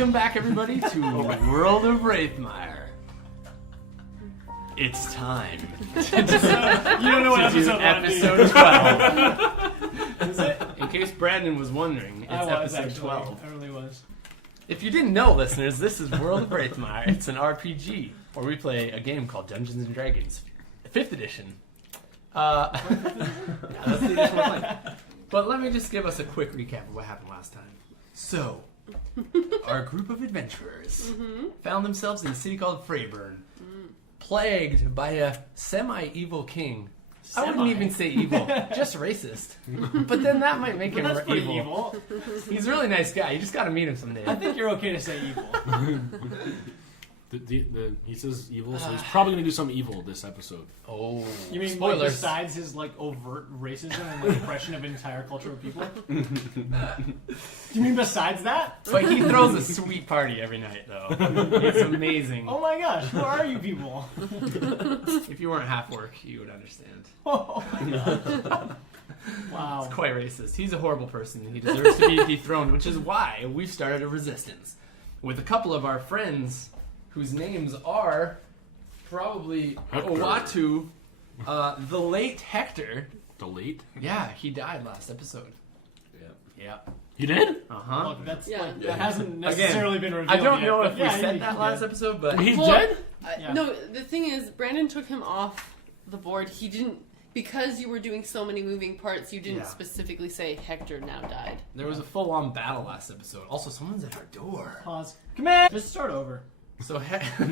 Welcome back, everybody, to World of Raethmire. It's time. You don't know what episode 12. Is it? In case Brandon was wondering, it's episode 12. I really was. If you didn't know, listeners, this is World of Raethmire. It's an RPG where we play a game called Dungeons and Dragons, 5th edition. Yeah, that's the edition we're playing. But let me just give us a quick recap of what happened last time. So, our group of adventurers found themselves in a city called Freyburn, plagued by a semi-evil king. I wouldn't even say evil, just racist. But then that might make him evil. He's a really nice guy. You just got to meet him someday. I think you're okay to say evil. He says evil, so he's probably going to do something evil this episode. Oh, you mean spoilers. like, besides his like overt racism and like oppression of an entire culture of people? You mean besides that? But he throws a sweet party every night, though. It's amazing. Oh my gosh, who are you people? If you weren't half orc, you would understand. Oh my god. Wow. It's quite racist. He's a horrible person. He deserves to be dethroned, which is why we've started a resistance with a couple of our friends whose names are probably Hector. Owatu, the late Hector. The late? Yeah, he died last episode. Yeah. You did? Uh-huh. Look, that's Yeah. like, that hasn't necessarily been revealed I don't yet, know but if yeah, we said he that did. last episode, but... He's Well, dead? Yeah. No, the thing is, Brandon took him off the board. He didn't, because you were doing so many moving parts, you didn't Yeah. specifically say Hector now died. There was a full-on battle last episode. Also, someone's at our door. Pause. Command! Just start over. So Hector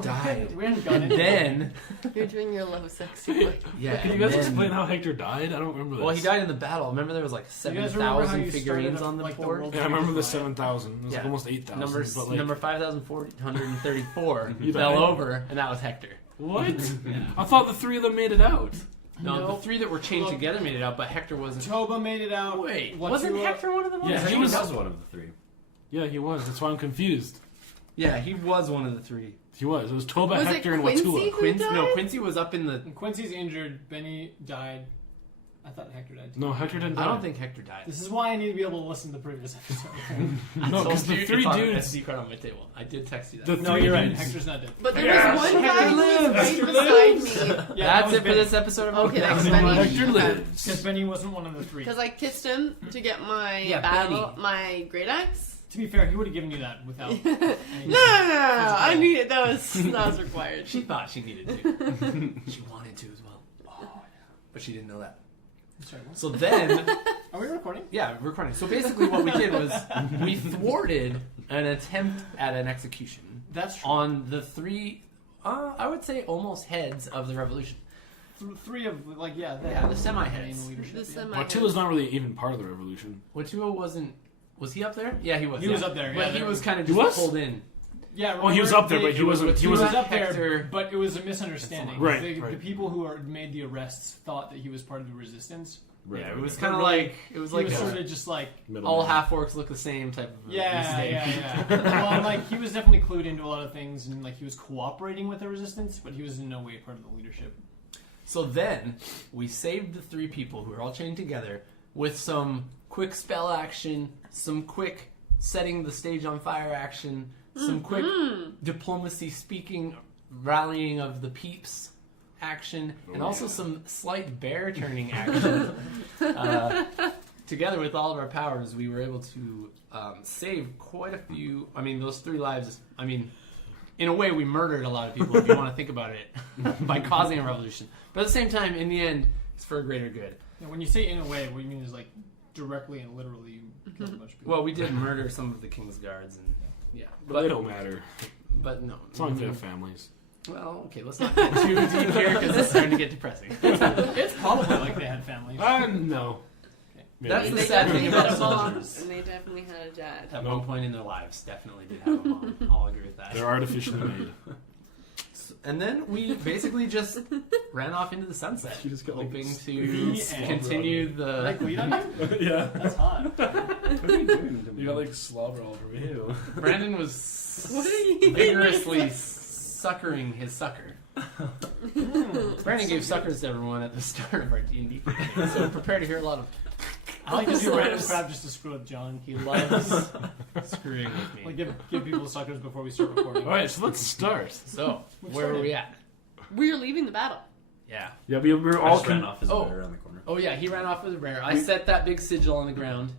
died. We hadn't gone And into then... You're doing your low sexy voice. Yeah, Can you and guys then- explain how Hector died? I don't remember this. Well, he died in the battle. Remember there was like You guys remember how 7,000 you figurines started on the like the board? world- Yeah, I remember the 7,000. It was Yeah. like almost 8,000. but like, Number 5,434 He fell died? over, and that was Hector. What? Yeah. I thought the 3 of them made it out. No, Nope. the 3 that were chained Look. together made it out, but Hector wasn't. Toba made it out. Wait, What wasn't you, Hector one of them? Yeah, I think he was- one of the 3. Yeah, he was. That's why I'm confused. Yeah, he was one of the 3. He was. It was Toba, Was it Hector, and Quincy Watula. who died? Quincy was up in the... And Quincy's injured. Benny died. I thought Hector died too. No, Hector didn't die. I don't think Hector died. This is why I need to be able to listen to the previous episode. No, because the 3 it's on dudes... SD card on my table. I did text you that. The No, 3 you're right. dudes- Hector's not dead. But there Yes, was one Hector guy who was lives. right Hector beside lives. me. Yeah, That's it for this episode of Okay, that's Open Benny. Mind. Hector lives. Because Benny wasn't one of the 3. Because I kissed him to get my Yeah, battle, Benny. my great axe. To be fair, he would have given you that without. No, I need it. That was required. She thought she needed to. She wanted to as well. Oh, yeah. But she didn't know that. Sorry, what? So then... Are we recording? Yeah, we're recording. So basically what we did was we thwarted an attempt at an execution That's true. on the 3, I would say almost heads of the revolution. 3 of like Yeah, the semi-heads. main leadership. The yeah. semi- Watula's not really even part of the revolution. Watuo wasn't... Was he up there? Yeah, he was. He yeah. was up there, But yeah, he there was was- kind of He just was? pulled in. Yeah, Oh, he was up there, but he wasn't. He was Watula, up there, Hector- but it was a misunderstanding. Right, The right. people who made the arrests thought that he was part of the resistance. Yeah, it was right. kind of like... It was He like was a, sort of just like, all half-orcs look the same type of yeah, mistake. yeah. Well, and, like he was definitely clued into a lot of things, and like he was cooperating with the resistance, but he was in no way part of the leadership. So then, we saved the 3 people who were all chained together with some quick spell action, some quick setting the stage on fire action, some quick diplomacy speaking, rallying of the peeps action, and also some slight bear turning action. Together with all of our powers, we were able to save quite a few. I mean, those 3 lives, I mean... In a way, we murdered a lot of people, if you want to think about it, by causing a revolution. But at the same time, in the end, it's for a greater good. And when you say in a way, what you mean is like directly and literally you killed a bunch of people. Well, we did murder some of the king's guards, and yeah. But they don't matter. But no. It's not like they have families. Well, okay, let's not get too deep here, because it's starting to get depressing. It's probably like they had families. No. Maybe. That's the They sad thing definitely about had a mom, soldiers. and they definitely had a dad. At one point in their lives, definitely did have a mom. I'll agree with that. They're artificially made. And then we basically just ran off into the sunset, You just got, like, hoping the to end. continue the... Like bleed on you? Yeah. That's hot. What are you doing to me? You got like slobber all over me. Ew. Brandon was What are you vigorously suckering his sucker. Brandon gave suckers to everyone at the start of our D&D campaign, so prepare to hear a lot of... I like to do random crap just to screw with John. He loves screwing with me. Like give people suckers before we start recording. All right, so let's start. So, where were we at? We're leaving the battle. Yeah. Yeah, we were I all just ran off his Oh. bear around the corner. Oh yeah, he ran off with a bear. I set that big sigil on the ground.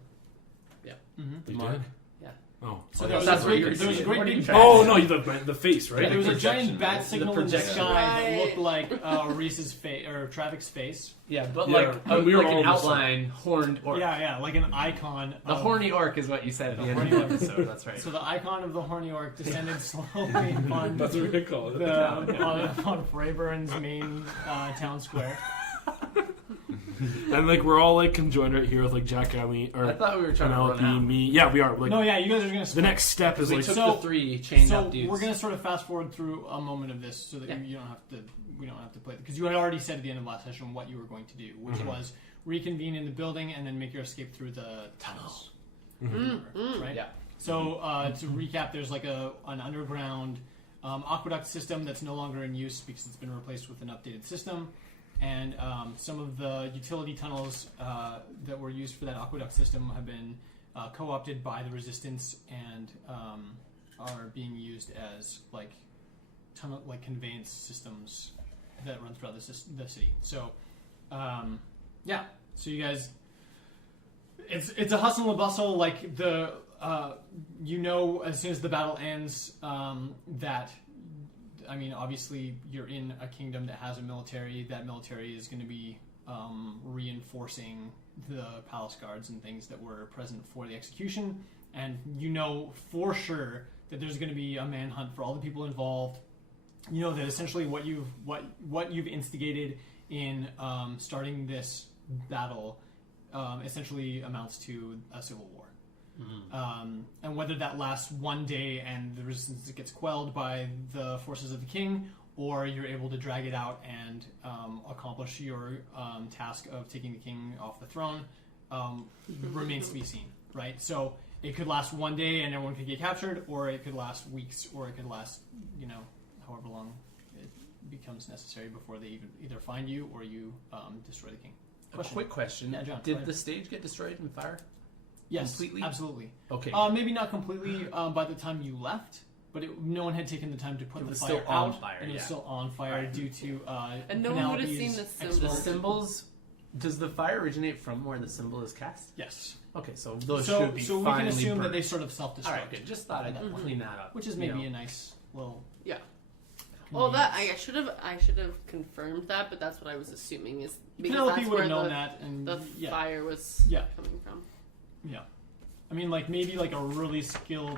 Mm-hmm. You Mark. did? Yeah. Oh. So there was That's a what great, you were there was a seeing. great What are you big trying Oh no, the face, right? There was a projection, giant bat the signal in the projection. sky that Right. looked like Reese's face or Travik's face. Yeah, but Yeah, like, we were like all an on the side. outline horned orc. Yeah, like an icon. The of, horny orc is what you said at the end of the episode. That's right. So the icon of the horny orc descended slowly upon That's what we call it. on Freyburn's main town square. And like we're all like conjoined right here with like Jack, me, or I thought we were trying to Penelope, run out. me. Yeah, we are. Like No, yeah, you guys are gonna. the next step is We like took So- the 3 chained So up dudes. we're gonna sort of fast forward through a moment of this, so that Yeah. you don't have to. We don't have to play because you had already said at the end of last session what you were going to do, which was reconvene in the building and then make your escape through the tunnels. Right. Yeah. So to recap, there's like an underground aqueduct system that's no longer in use because it's been replaced with an updated system, and some of the utility tunnels that were used for that aqueduct system have been co-opted by the resistance and are being used as like tunnel like conveyance systems that run throughout the city. So yeah, so you guys. It's a hustle and bustle. Like the as soon as the battle ends, that I mean, obviously you're in a kingdom that has a military. That military is going to be reinforcing the palace guards and things that were present for the execution. And you know for sure that there's going to be a manhunt for all the people involved. You know that essentially what you've instigated in starting this battle. Essentially amounts to a civil war. And whether that lasts one day and the resistance gets quelled by the forces of the king, or you're able to drag it out and accomplish your task of taking the king off the throne, remains to be seen, right? So it could last one day and everyone could get captured, or it could last weeks, or it could last, however long it becomes necessary before they either find you or you destroy the king. A quick question. Yeah, John, go Did ahead. the stage get destroyed in fire? Yes, Completely? absolutely. Okay. Maybe not completely by the time you left, but no one had taken the time to put It the was fire still on out, fire, and it was yeah. still on fire due to And no one would have Penelope's seen the explosion. symbol. the symbols. Does the fire originate from where the symbol is cast? Yes. Okay, so those So should be we can finally assume that burnt. they sort of self-destruct, All right, good. Just thought I'd clean that up. which is maybe a nice little. Yeah. Well, that I convenience. should have confirmed that, but that's what I was assuming is because Penelope that's would where have known the, that, and the yeah, fire was Yeah. coming from. yeah. I mean, like maybe like a really skilled,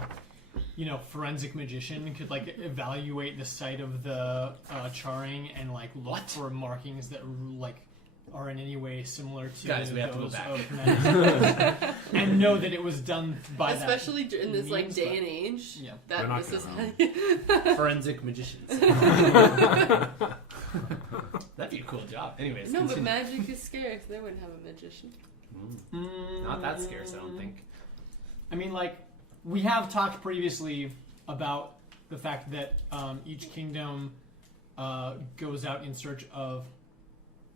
forensic magician could like evaluate the site of the charring and like look for markings that like are in any way similar to Guys, we have to go those back. of Penelope, and know that it was done by Especially in this like means, day but- and age. Yeah. We're That not this is gonna Forensic magicians. That'd be a cool job. Anyways, no, but continue. magic is scarce. They wouldn't have a magician. Not that scarce, I don't think. I mean, like, we have talked previously about the fact that each kingdom goes out in search of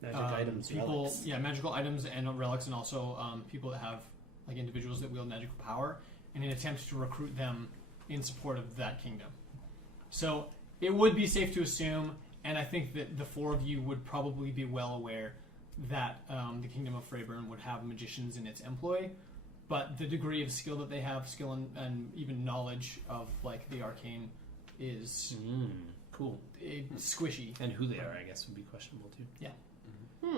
Magic items, people, relics. magical items and relics, and also people that have like individuals that wield magical power, in an attempt to recruit them in support of that kingdom. So it would be safe to assume, and I think that the four of you would probably be well aware that the kingdom of Freyburn would have magicians in its employ, but the degree of skill that they have, skill and even knowledge of like the arcane, is Cool. squishy. And who they are, I guess, would be questionable too. Yeah.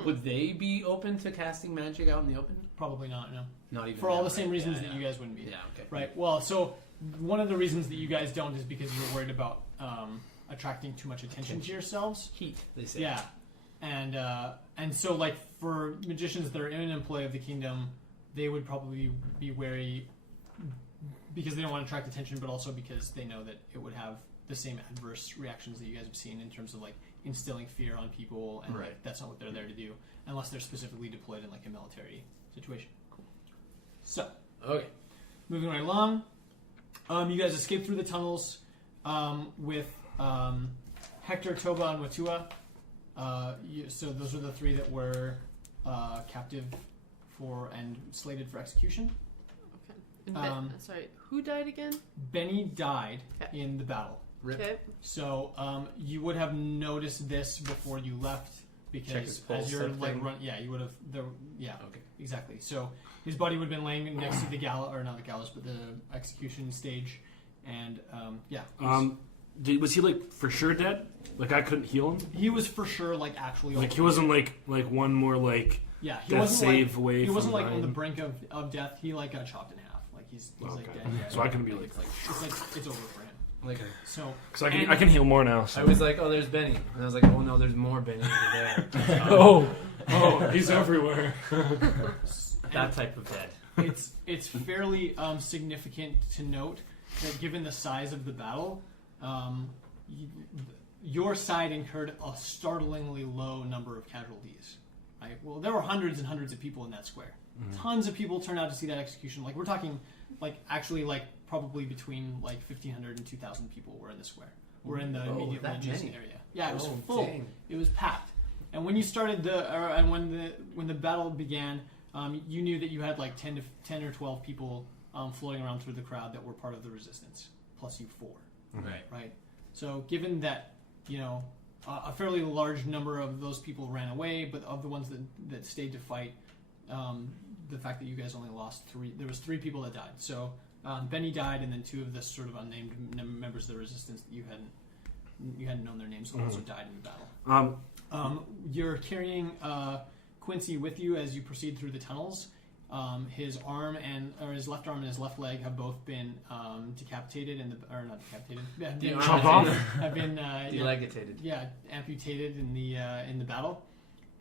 Would they be open to casting magic out in the open? Probably not. No. Not even For all now, the same right? reasons Yeah, that you guys wouldn't be. Yeah. Okay. Right. Well, so one of the reasons that you guys don't is because you're worried about attracting too much attention to yourselves. Heat, they say. Yeah, and so like for magicians that are in an employ of the kingdom, they would probably be wary because they don't want to attract attention, but also because they know that it would have the same adverse reactions that you guys have seen in terms of like instilling fear on people, and like, that's not what they're there to do unless they're specifically deployed in like a military situation. So, Okay. moving right along, you guys escape through the tunnels with Hector, Toba, and Watua. So those are the three that were captive and slated for execution. Okay. And sorry, who died again? Benny died Okay. in the battle. Okay. So you would have noticed this before you left Check his because pulse as you're type like thing? you would have Okay. exactly. So his body would have been laying next to the gallows, or not the gallows, but the execution stage, and Was he like for sure dead? Like I couldn't heal him? he was for sure like actually Like he wasn't like one more like yeah he death wasn't save like, away he from wasn't like on dying? the brink of death. He like got chopped in half. Like he's like Okay. dead. Yeah, So I can be like- it's over for him. Like, So because I can heal more now. I So. was like, oh, there's Benny. And I was like, oh, no, there's more Benny over there. oh, he's everywhere. That type of dead. it's fairly significant to note that given the size of the battle, your side incurred a startlingly low number of casualties. Right? Well, there were hundreds and hundreds of people in that square. Tons of people turned out to see that execution. Like we're talking, like actually, like probably between like 1,500 and 2,000 people were in the square. We're in the immediate that adjacent many? area. Yeah, it was Oh, full. dang. It was packed. And when you started when the battle began, you knew that you had like 10 or 12 people floating around through the crowd that were part of the resistance, plus you 4. Right. Right. So given that a fairly large number of those people ran away, but of the ones that stayed to fight, the fact that you guys only lost 3, there was 3 people that died. So Benny died, and then 2 of the sort of unnamed members of the resistance that you hadn't known their names also died in the battle. You're carrying Quincy with you as you proceed through the tunnels. His left arm and his left leg have both been decapitated not decapitated. Chopped off? Have been Delegated. amputated in the battle,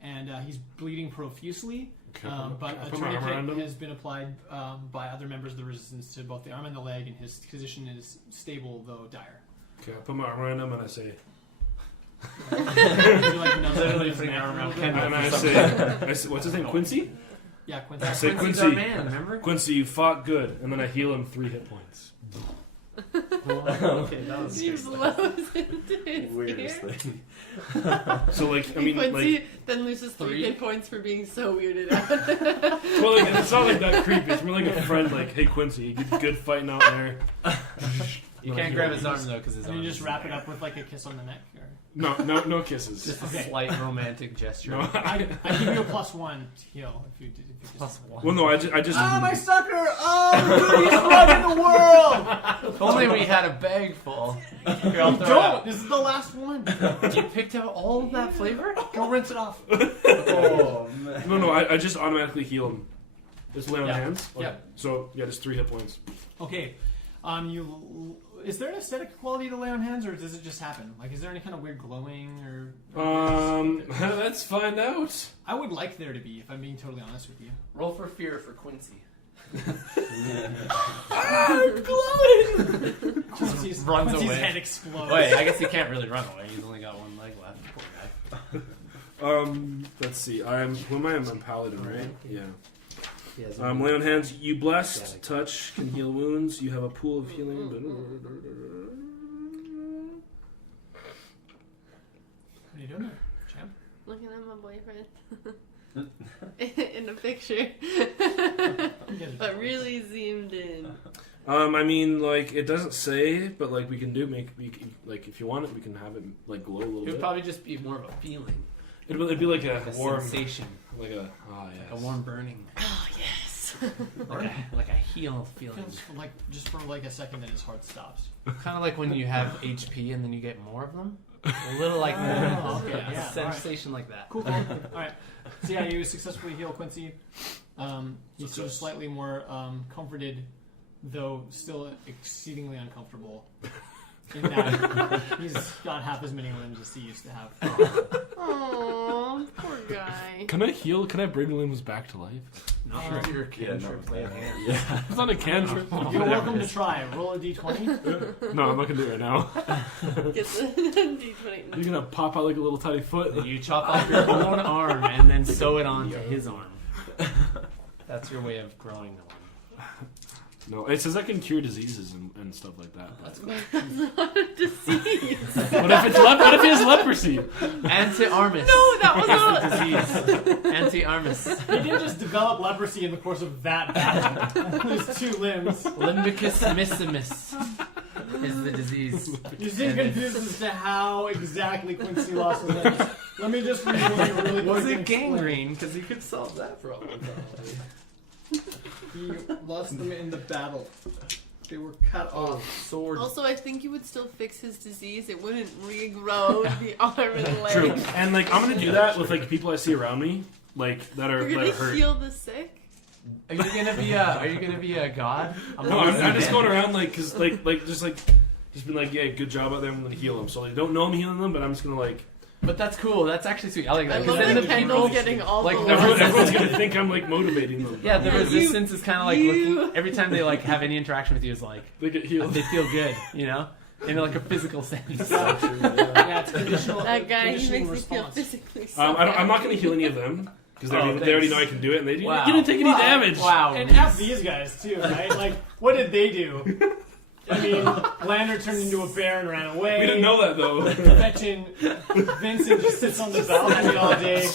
and he's bleeding profusely. Okay, But I'll a put my arm around tourniquet him. has been applied by other members of the resistance to both the arm and the leg, and his condition is stable though dire. Okay, I put my arm around him and I say, Would you like to know Literally his putting neck my arm a around little Ken. bit? and I say, what's his name? Quincy? Yeah, Quincy. I say, Quincy's Quincy, our man, remember? Quincy, you fought good, and then I heal him 3 hit points. Okay, that was He blows into his Weirdest ear. thing. So like, I mean, Quincy like, then loses 3 3? hit points for being so weirded out. well, like, it's not like that creepy. It's more like a friend. Like, hey, Quincy, you get good fighting out there. You No, can't he grab won't. his arm though, because his And arm you just is wrap it there. up with like a kiss on the neck. Or... No kisses. Just Okay. a slight romantic gesture. No, I give you a +1 to heal if you just... +1. well, no, I just. my sucker! Oh, the greatest rug in the world! If only we had a bag full. Here, I'll You throw it don't! out. This is the last one! You picked out all of that flavor? Go rinse it off. Oh, man. No, I just automatically heal him. Just lay on Yeah. hands. Okay. Yeah. So yeah, just 3 hit points. Okay, is there an aesthetic quality to lay on hands, or does it just happen? Like, is there any kind of weird glowing, or... Let's find out. I would like there to be, if I'm being totally honest with you. Roll for fear for Quincy. Quincy's, runs Quincy's away. head explodes. Wait, I guess he can't really run away. He's only got 1 leg left. Poor guy. Let's see. Who am I? I'm paladin, right? Yeah. He has Lay on hands. You blessed. Touch can heal wounds. You have a pool of healing. What are you doing there, champ? Looking at my boyfriend in a picture, but really zoomed in. I mean, like it doesn't say, but like we can like if you want it, we can have it like glow a little It would bit. probably just be more of a feeling. It'd be like a Like a warm, sensation. like a Like a warm burning. Oh yes. Like a heal feeling. Feels like just for like a second, then his heart stops. Kind of like when you have HP and then you get more of them. A little like that. Oh, okay, Yeah, yeah, sensation like that. Cool. All right. So yeah, you successfully heal Quincy. He's sort of slightly more comforted, though still exceedingly uncomfortable. In that he's got half as many limbs as he used to have. Oh, poor guy. Can I heal? Can I bring limbs back to life? Not sure your Yeah, cantrip no. lay on hands. Yeah. It's not a cantrip. You're welcome to try. Roll a d20. No, I'm not gonna do it right now. Get the D20. You're gonna pop out like a little tiny foot. You chop off your own arm and then sew it onto his arm. That's your way of growing the one. No, it says I can cure diseases and stuff like that. That's But that's not a disease. What if he has leprosy? Anti-armis. No, that was is not. the disease. Anti-armis. He didn't just develop leprosy in the course of that battle. His 2 limbs. Limbicus missimus is the disease. You seem confused as to how exactly Quincy lost his limbs. Let me just read what you really Was quick it and gangrene? Because you could solve that problem. explain. He lost them in the battle. They were cut off. Sword. Also, I think you would still fix his disease. It wouldn't regrow the arm and leg. True. And like I'm gonna do that with like people I see around me, like that are You're that gonna hurt. heal the sick. Are you gonna be a god? No, I'm just going around like cause like just being like, yeah, good job out there. I'm gonna heal them. So they don't know I'm healing them, but I'm just gonna like. But that's cool. That's actually sweet. I like I that. love 'Cause then that the Kendall's people, getting all like, the Everyone's gonna think I'm like motivating them. yeah, the Yeah, resistance is kind of like you- looking. Every time they like have any interaction with you, is like They get healed. they feel good, you know, in like a physical sense. Yeah, it's conditional. That guy, he conditioning makes me feel response. physically so I'm not happy. gonna heal any of them because they, Oh, already- they already know I thanks. can do it, and they Wow. didn't take any Wow. damage. Wow. And F these guys too, right? Like, what did they do? I mean, Lander turned into a bear and ran away. We didn't know that though. Fetching Vincent just sits on the balcony all day,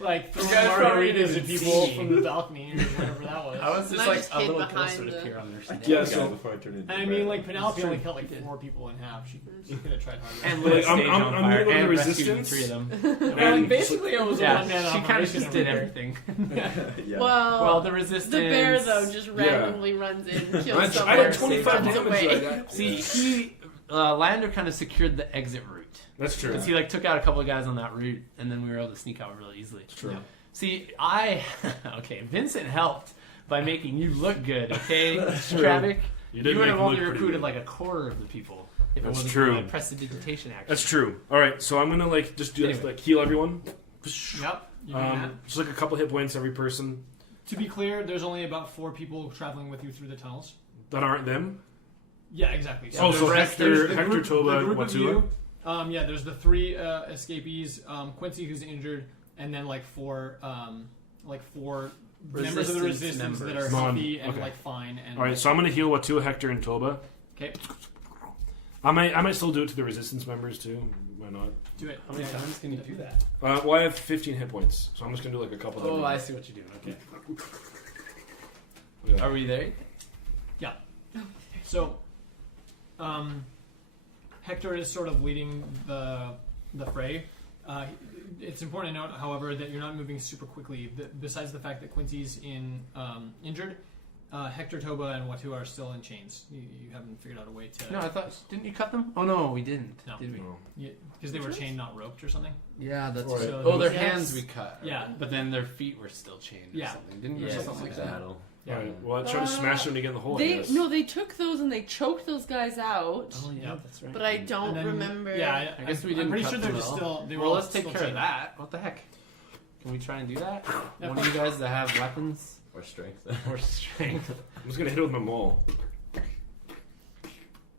like throwing guys probably margaritas didn't at people see me. from the balcony or whatever that was. I was And just I like just a came little behind closer to the- appear on their I side. killed Yeah, the so- guy before I turned into And I a mean, bear. like Penelope only cut like 4 people in half. She could have tried harder. And Like, lit I'm- stage I'm- on I'm fire doing the and rescued resistance. 3 of them. Well, And basically, it was a Yeah, one-man she kind of operation just over did there. everything. Yeah. Well, the resistance. The bear though just randomly runs in, kills someone, I did 25 runs damage away. like that. See, Lander kind of secured the exit route. That's true. Because he like took out a couple of guys on that route, and then we were able to sneak out really easily. True. Yeah. See, okay, Vincent helped by making you look good. Okay, true. Travic, You you did would make have him only look pretty recruited good. like a quarter of the people if it That's wasn't true. for my prestidigitation action. That's true. All right, so I'm gonna like just do Anyway. like heal everyone. Yep. You do that. Just like a couple hit points every person To be clear, there's only about 4 people traveling with you through the tunnels. that aren't them. Yeah, exactly. Yeah, Oh, the so rest- Hector, the Hector, group- Toba, the group of Watua. you. Yeah, there's the 3 escapees, Quincy who's injured, and then like 4 members of the Resistance resistance that members. are healthy and Okay. like fine. And All right, so I'm gonna heal Watua, Hector, and Toba. okay, I might still do it to the resistance members too. Why not? do it. How many Yeah. times can you do that? Well, I have 15 hit points, so I'm just gonna do like a couple. Oh, of I see what you're doing. Okay, Yeah. are we there? So, Hector is sort of leading the fray. It's important to note, however, that you're not moving super quickly. Besides the fact that Quincy's injured, Hector, Toba, and Watu are still in chains. You haven't figured out a way to... No, I thought didn't you cut them? Oh no, we didn't. No. Did we? No. Because they were chained, not roped or something. Yeah, that's Right. right. Oh, their Yes. hands we cut. Yeah. but then their feet were still chained. Or Yeah. something. Didn't we? Yeah, Or something like that. battle. All right. Well, I try to smash them to get in the hole. I They guess. no, they took those and they choked those guys out. Oh yeah, Yep. that's right. But I don't And then- remember. Yeah, I guess we I'm didn't. pretty cut sure they're them just all. still... They were Well, all let's take still care of chained. that. What the heck? Can we try and do that? Yeah, One of you guys that have weapons Or strength. or strength. I'm just gonna hit it with my maul,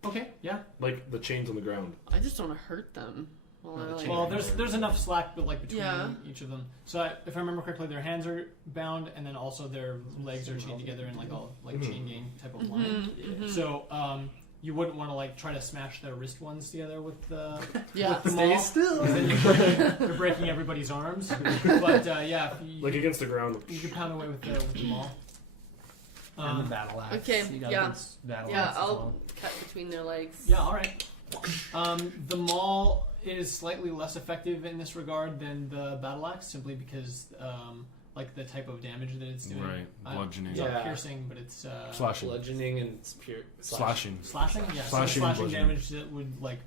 Okay, yeah. like the chains on the ground. I just don't want to hurt them. Well, No, the like, chain- Well, there's enough slack, but like between Yeah. each of them. So if I remember correctly, their hands are bound, and then also their legs are chained together in like a chain gang type of line. mhm. So you wouldn't want to like try to smash their wrist ones together with the yeah. with the Stay maul. still. 'Cause then you're breaking everybody's arms. But yeah, if you, Like against the ground. you could pound away with the maul. And the battle axe. okay, You got a yeah. good battle Yeah, axe as I'll well. cut between their legs. Yeah, all right. The maul is slightly less effective in this regard than the battle axe, simply because like the type of damage that it's doing. Right, bludgeoning. It's not Yeah. piercing, but it's Slashing. Bludgeoning and spear. Slashing. slashing. Yeah, Slashing, slashing bludgeoning. damage that would like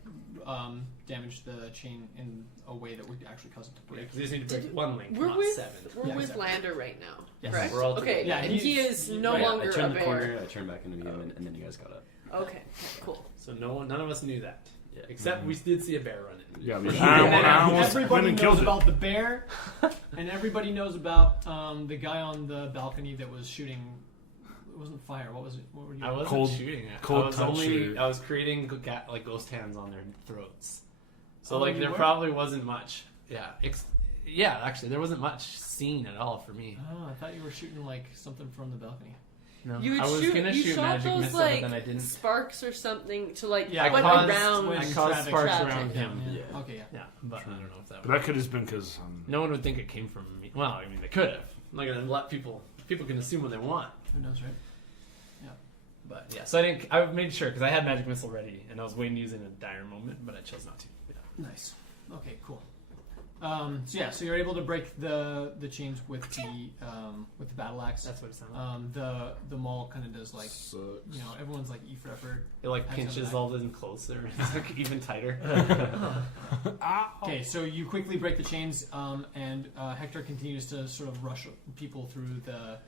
damage the chain in a way that would actually cause it to break. Because you just need to break one link, We're not with 7. we're Yeah, with exactly. Lander right now, Yes. correct? We're all Okay, together. Yeah, and he he's- is no right, I longer a turned the bear. corner, I turned back into the human, and then you guys got up. Okay, cool. So none of us knew that. Yeah. Except we did see a bear run in. Yeah, For but sure. I almost went Everybody and knows killed it. about the bear, and everybody knows about the guy on the balcony that was shooting. It wasn't fire. What was it? What were you? I wasn't Cold- shooting it. cold I was touch or- I was creating like ghost hands on their throats. So Oh, like you there were? probably wasn't much. Yeah. Yeah, actually there wasn't much seen at all for me. Oh, I thought you were shooting like something from the balcony. No. You would I was shoot. gonna You shoot shot magic those missile, like but then I didn't. sparks or something to like Yeah, I went caused- around. when I caused traffic- sparks traffic, around him. Yeah. Okay, yeah. Yeah, but I don't know if that. But that could have been because No one would think it came from me. Well, I mean, they could have. I'm not gonna let people. People can assume what they want. Who knows, right? But yeah, so I didn't. I made sure because I had magic missile ready, and I was waiting to use it in a dire moment, but I chose not to. Yeah. Nice. Okay, cool. So you're able to break the chains with the battle axe. That's what it sounded like. The maul kind of does like sucks. everyone's like E for effort. It like That's pinches how all them closer. It's like even tighter. Okay, so you quickly break the chains, and Hector continues to sort of rush people through the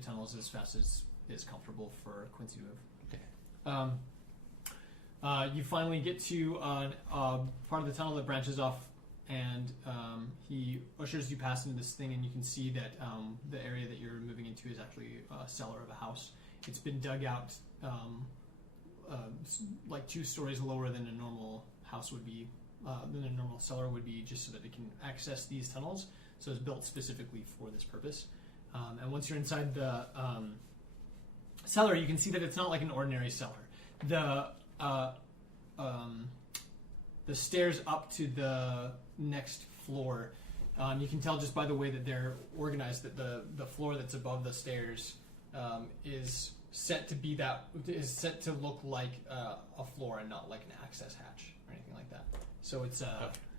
tunnels as fast as is comfortable for Quincy to move. Okay. You finally get to part of the tunnel that branches off, and he ushers you past into this thing, and you can see that the area that you're moving into is actually a cellar of a house. It's been dug out like 2 stories lower than a normal house would be, than a normal cellar would be, just so that it can access these tunnels. So it's built specifically for this purpose. And once you're inside the cellar, you can see that it's not like an ordinary cellar. The stairs up to the next floor, you can tell just by the way that they're organized that the floor that's above the stairs is set to look like a floor and not like an access hatch or anything like that. So it's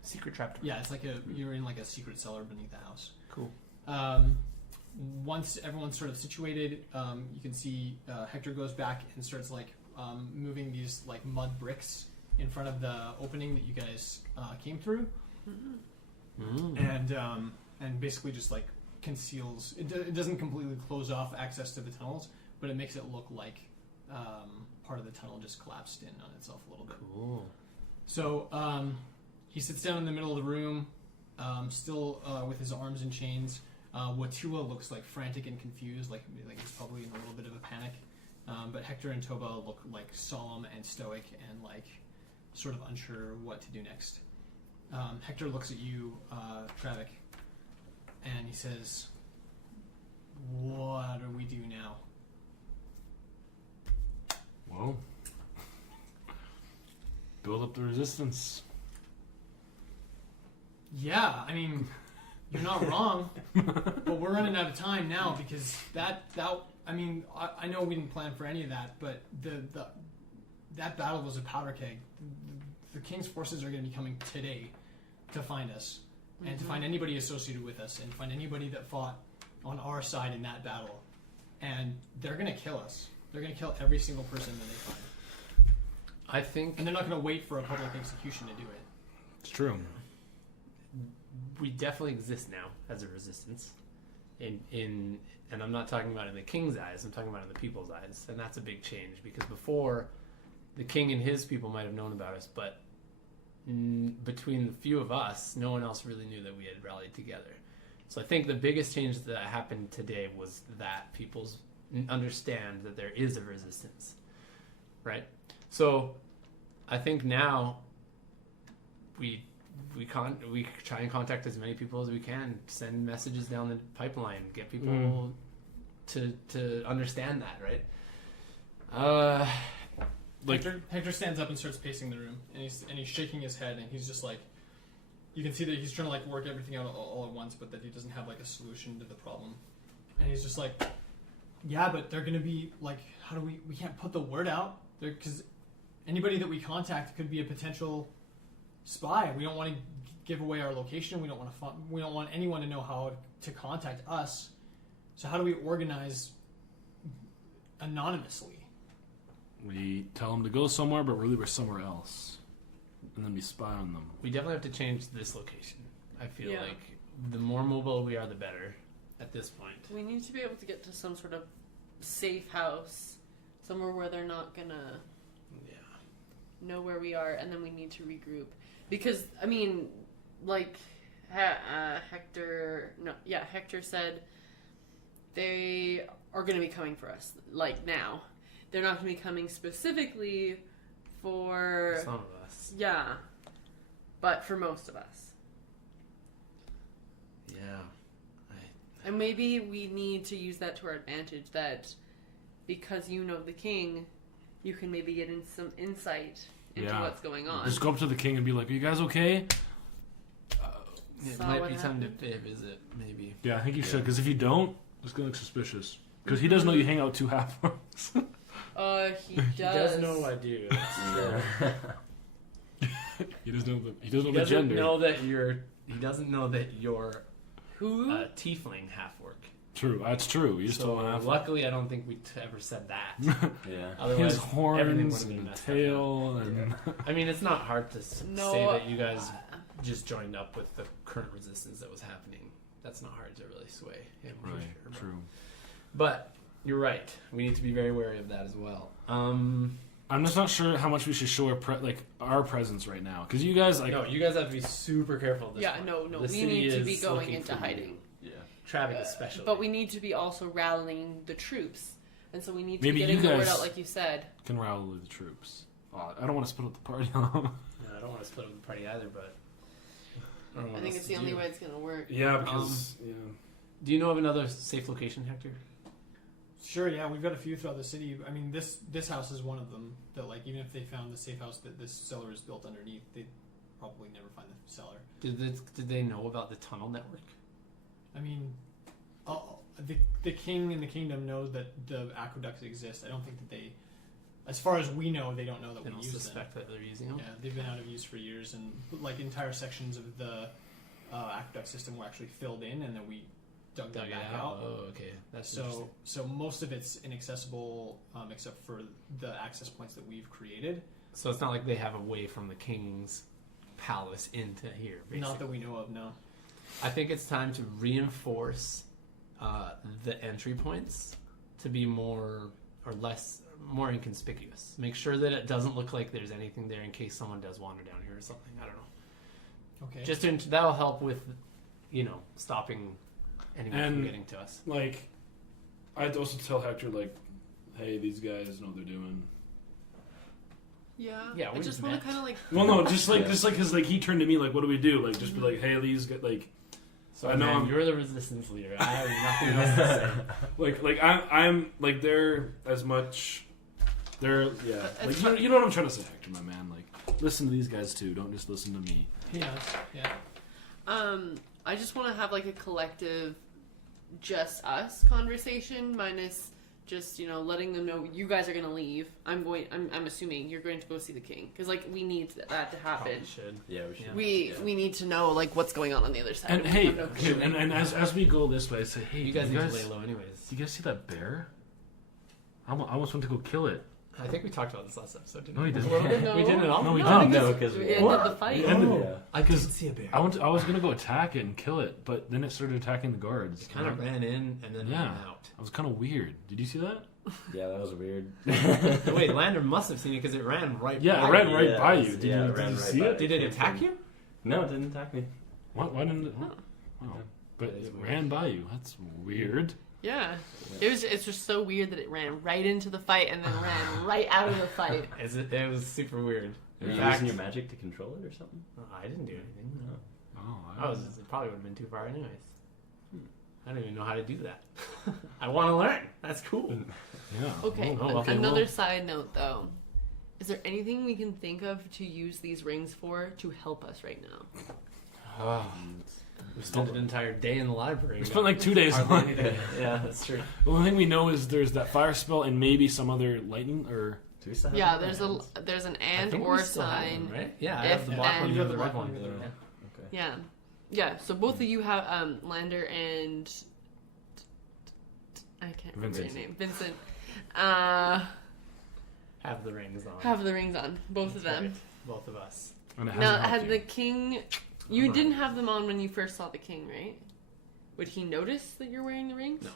Secret trap. yeah, it's like you're in like a secret cellar beneath the house. Cool. Once everyone's sort of situated, you can see Hector goes back and starts like moving these like mud bricks in front of the opening that you guys came through, and basically just like conceals. It doesn't completely close off access to the tunnels, but it makes it look like part of the tunnel just collapsed in on itself a little bit. Cool. So he sits down in the middle of the room, still with his arms in chains. Watua looks like frantic and confused, like he's probably in a little bit of a panic. But Hector and Toba look like solemn and stoic and like sort of unsure what to do next. Hector looks at you, Travik, and he says, "What do we do now?" Well, build up the resistance. Yeah, I mean, you're not wrong, but we're running out of time now because I know we didn't plan for any of that, but that battle was a powder keg. The King's forces are going to be coming today to find us, and to find anybody associated with us, and find anybody that fought on our side in that battle, and they're going to kill us. They're going to kill every single person that they find, I think and they're not going to wait for a public execution to do it. It's true. we definitely exist now as a resistance. And I'm not talking about in the king's eyes, I'm talking about in the people's eyes. And that's a big change because before, the king and his people might have known about us, but between the few of us, no one else really knew that we had rallied together. So I think the biggest change that happened today was that people understand that there is a resistance, right? So I think now we try and contact as many people as we can, send messages down the pipeline, get people to understand that, right? Hector stands up and starts pacing the room, and he's shaking his head, and he's just like, you can see that he's trying to like work everything out all at once, but that he doesn't have like a solution to the problem. And he's just like, yeah, but they're gonna be like, how do we can't put the word out there because anybody that we contact could be a potential spy. We don't want to give away our location. We don't want anyone to know how to contact us. So how do we organize anonymously? We tell them to go somewhere, but really we're somewhere else. And then we spy on them. We definitely have to change this location. I feel Yeah. like the more mobile we are, the better at this point. We need to be able to get to some sort of safe house, somewhere where they're not gonna know where we are, and then we need to regroup. Because, I mean, like, Hector said they are going to be coming for us, like, now. They're not going to be coming specifically for... Some of us. Yeah. But for most of us. Yeah. And maybe we need to use that to our advantage. That because you know the king, you can maybe get in some insight into what's going on. Just go up to the king and be like, "Are you guys okay?" It Saw might what be time to happened. pay a visit, maybe. Yeah, I think you should, because if you don't, it's gonna look suspicious. Because he doesn't know you hang out with two half-orcs. He does. He does know I do. He doesn't know the He gender. doesn't know that you're. He doesn't know that you're Who? a tiefling half-orc. True, that's true. You just So don't want to. luckily, I don't think we ever said that. Yeah. Otherwise, His everything horns would've been and messed up tail and I mean, it's not hard to No, say that you guys just joined up with the current resistance that was happening. That's not hard to really sway him. for right, sure, but- true. But you're right. We need to be very wary of that as well. I'm just not sure how much we should show our presence right now, because you guys like. No, you guys have to be super careful. At this Yeah, point. no. The We city need to is be going looking into for you. hiding. Yeah. Travic especially. But we need to be also rallying the troops. And so we need to Maybe be you getting the word guys- out, like you said. Can rally the troops. I don't want to split up the party. on them. No, I don't want to split up the party either, but I don't know I what think else it's to the only do. way it's going to work. Yeah, because Do you know of another safe location, Hector? Sure, yeah, we've got a few throughout the city. I mean, this house is one of them. That like even if they found the safe house that this cellar is built underneath, they'd probably never find the cellar. Did they know about the tunnel network? I mean, the king and the kingdom know that the aqueducts exist. I don't think that they, as far as we know, they don't know that They we don't use them. suspect that they're using them. Yeah, they've been out of use for years, and like entire sections of the aqueduct system were actually filled in, and then we dug them Dug it back out. out. Oh, okay. That's interesting. So most of it's inaccessible, except for the access points that we've created. So it's not like they have a way from the king's palace into here. Basically. Not that we know of, no. I think it's time to reinforce the entry points to be more inconspicuous. Make sure that it doesn't look like there's anything there in case someone does wander down here or something. I don't know. Okay. Just that'll help with, stopping anyone from And- getting to us. like, I'd also tell Hector like, "Hey, these guys know what they're doing." Yeah. Yeah, I we just just want met. to kind of like. Well, no, just like Yeah. because like he turned to me like, "What do we do?" Like, just be like, "Hey, these guys like." So I know man, I'm- you're the resistance leader. I have nothing else to say. Like I'm like they're as much they're yeah It's like you know what I'm trying to say, Hector, my man. Like listen to these guys too. Don't just listen to me. Yeah. I just want to have like a collective, just us conversation, minus just letting them know you guys are gonna leave. I'm assuming you're going to go see the king because like we need that to happen. Probably should. Yeah, we should. Yeah. We need to know like what's going on the other side. And We hey, have no clue. and as we go this way, I say, hey, You guys need to lay low anyways. Do you guys see that bear? I almost went to go kill it. I think we talked about this last episode, didn't No, we? you didn't. A little bit? No. We didn't at all? No, we No, didn't. No, because because we ended the fight. We ended it. Yeah. I Because could see a bear. I was gonna go attack it and kill it, but then it started attacking the guards. It kind of ran in and then Yeah. ran out. I was kind of weird. Did you see that? Yeah, that was weird. Wait, Lander must have seen it because it ran right Yeah, by it ran you. right Yeah, by it you. was- Did yeah, you, it ran did you right see by it? it. Did it Came attack from- you? No, it didn't attack me. Why didn't it? Oh. But That is it weird. ran by you. That's weird. Yeah, it's just so weird that it ran right into the fight and then ran right out of the fight. It was super weird. Were In you fact, using your magic to control it or something? I didn't do anything. No. Oh, It probably would have been too far anyways. I don't even know how to do that. I want to learn. That's cool. Yeah. Okay, Oh, another side note though. Is there anything we can think of to use these rings for to help us right now? Oh, we spent an entire day in the library. We spent like 2 days Hardly on any it. day. Yeah, that's true. The only thing we know is there's that fire spell and maybe some other lightning or. Do we still have Yeah, it in there's our a hands? there's an I and think or we still have sign. them, right? Yeah, I if have the black and- one. You You have have the the red black one. one, you have the Okay. Yeah. So both of you have Lander and I can't remember your Vincent. name. Vincent. Have the rings on. Have the rings on, both That's of them. right. Both of us. And it Now, hasn't helped had you. the king? You didn't have them on when you first saw the king, right? Would he notice that you're wearing the rings? No.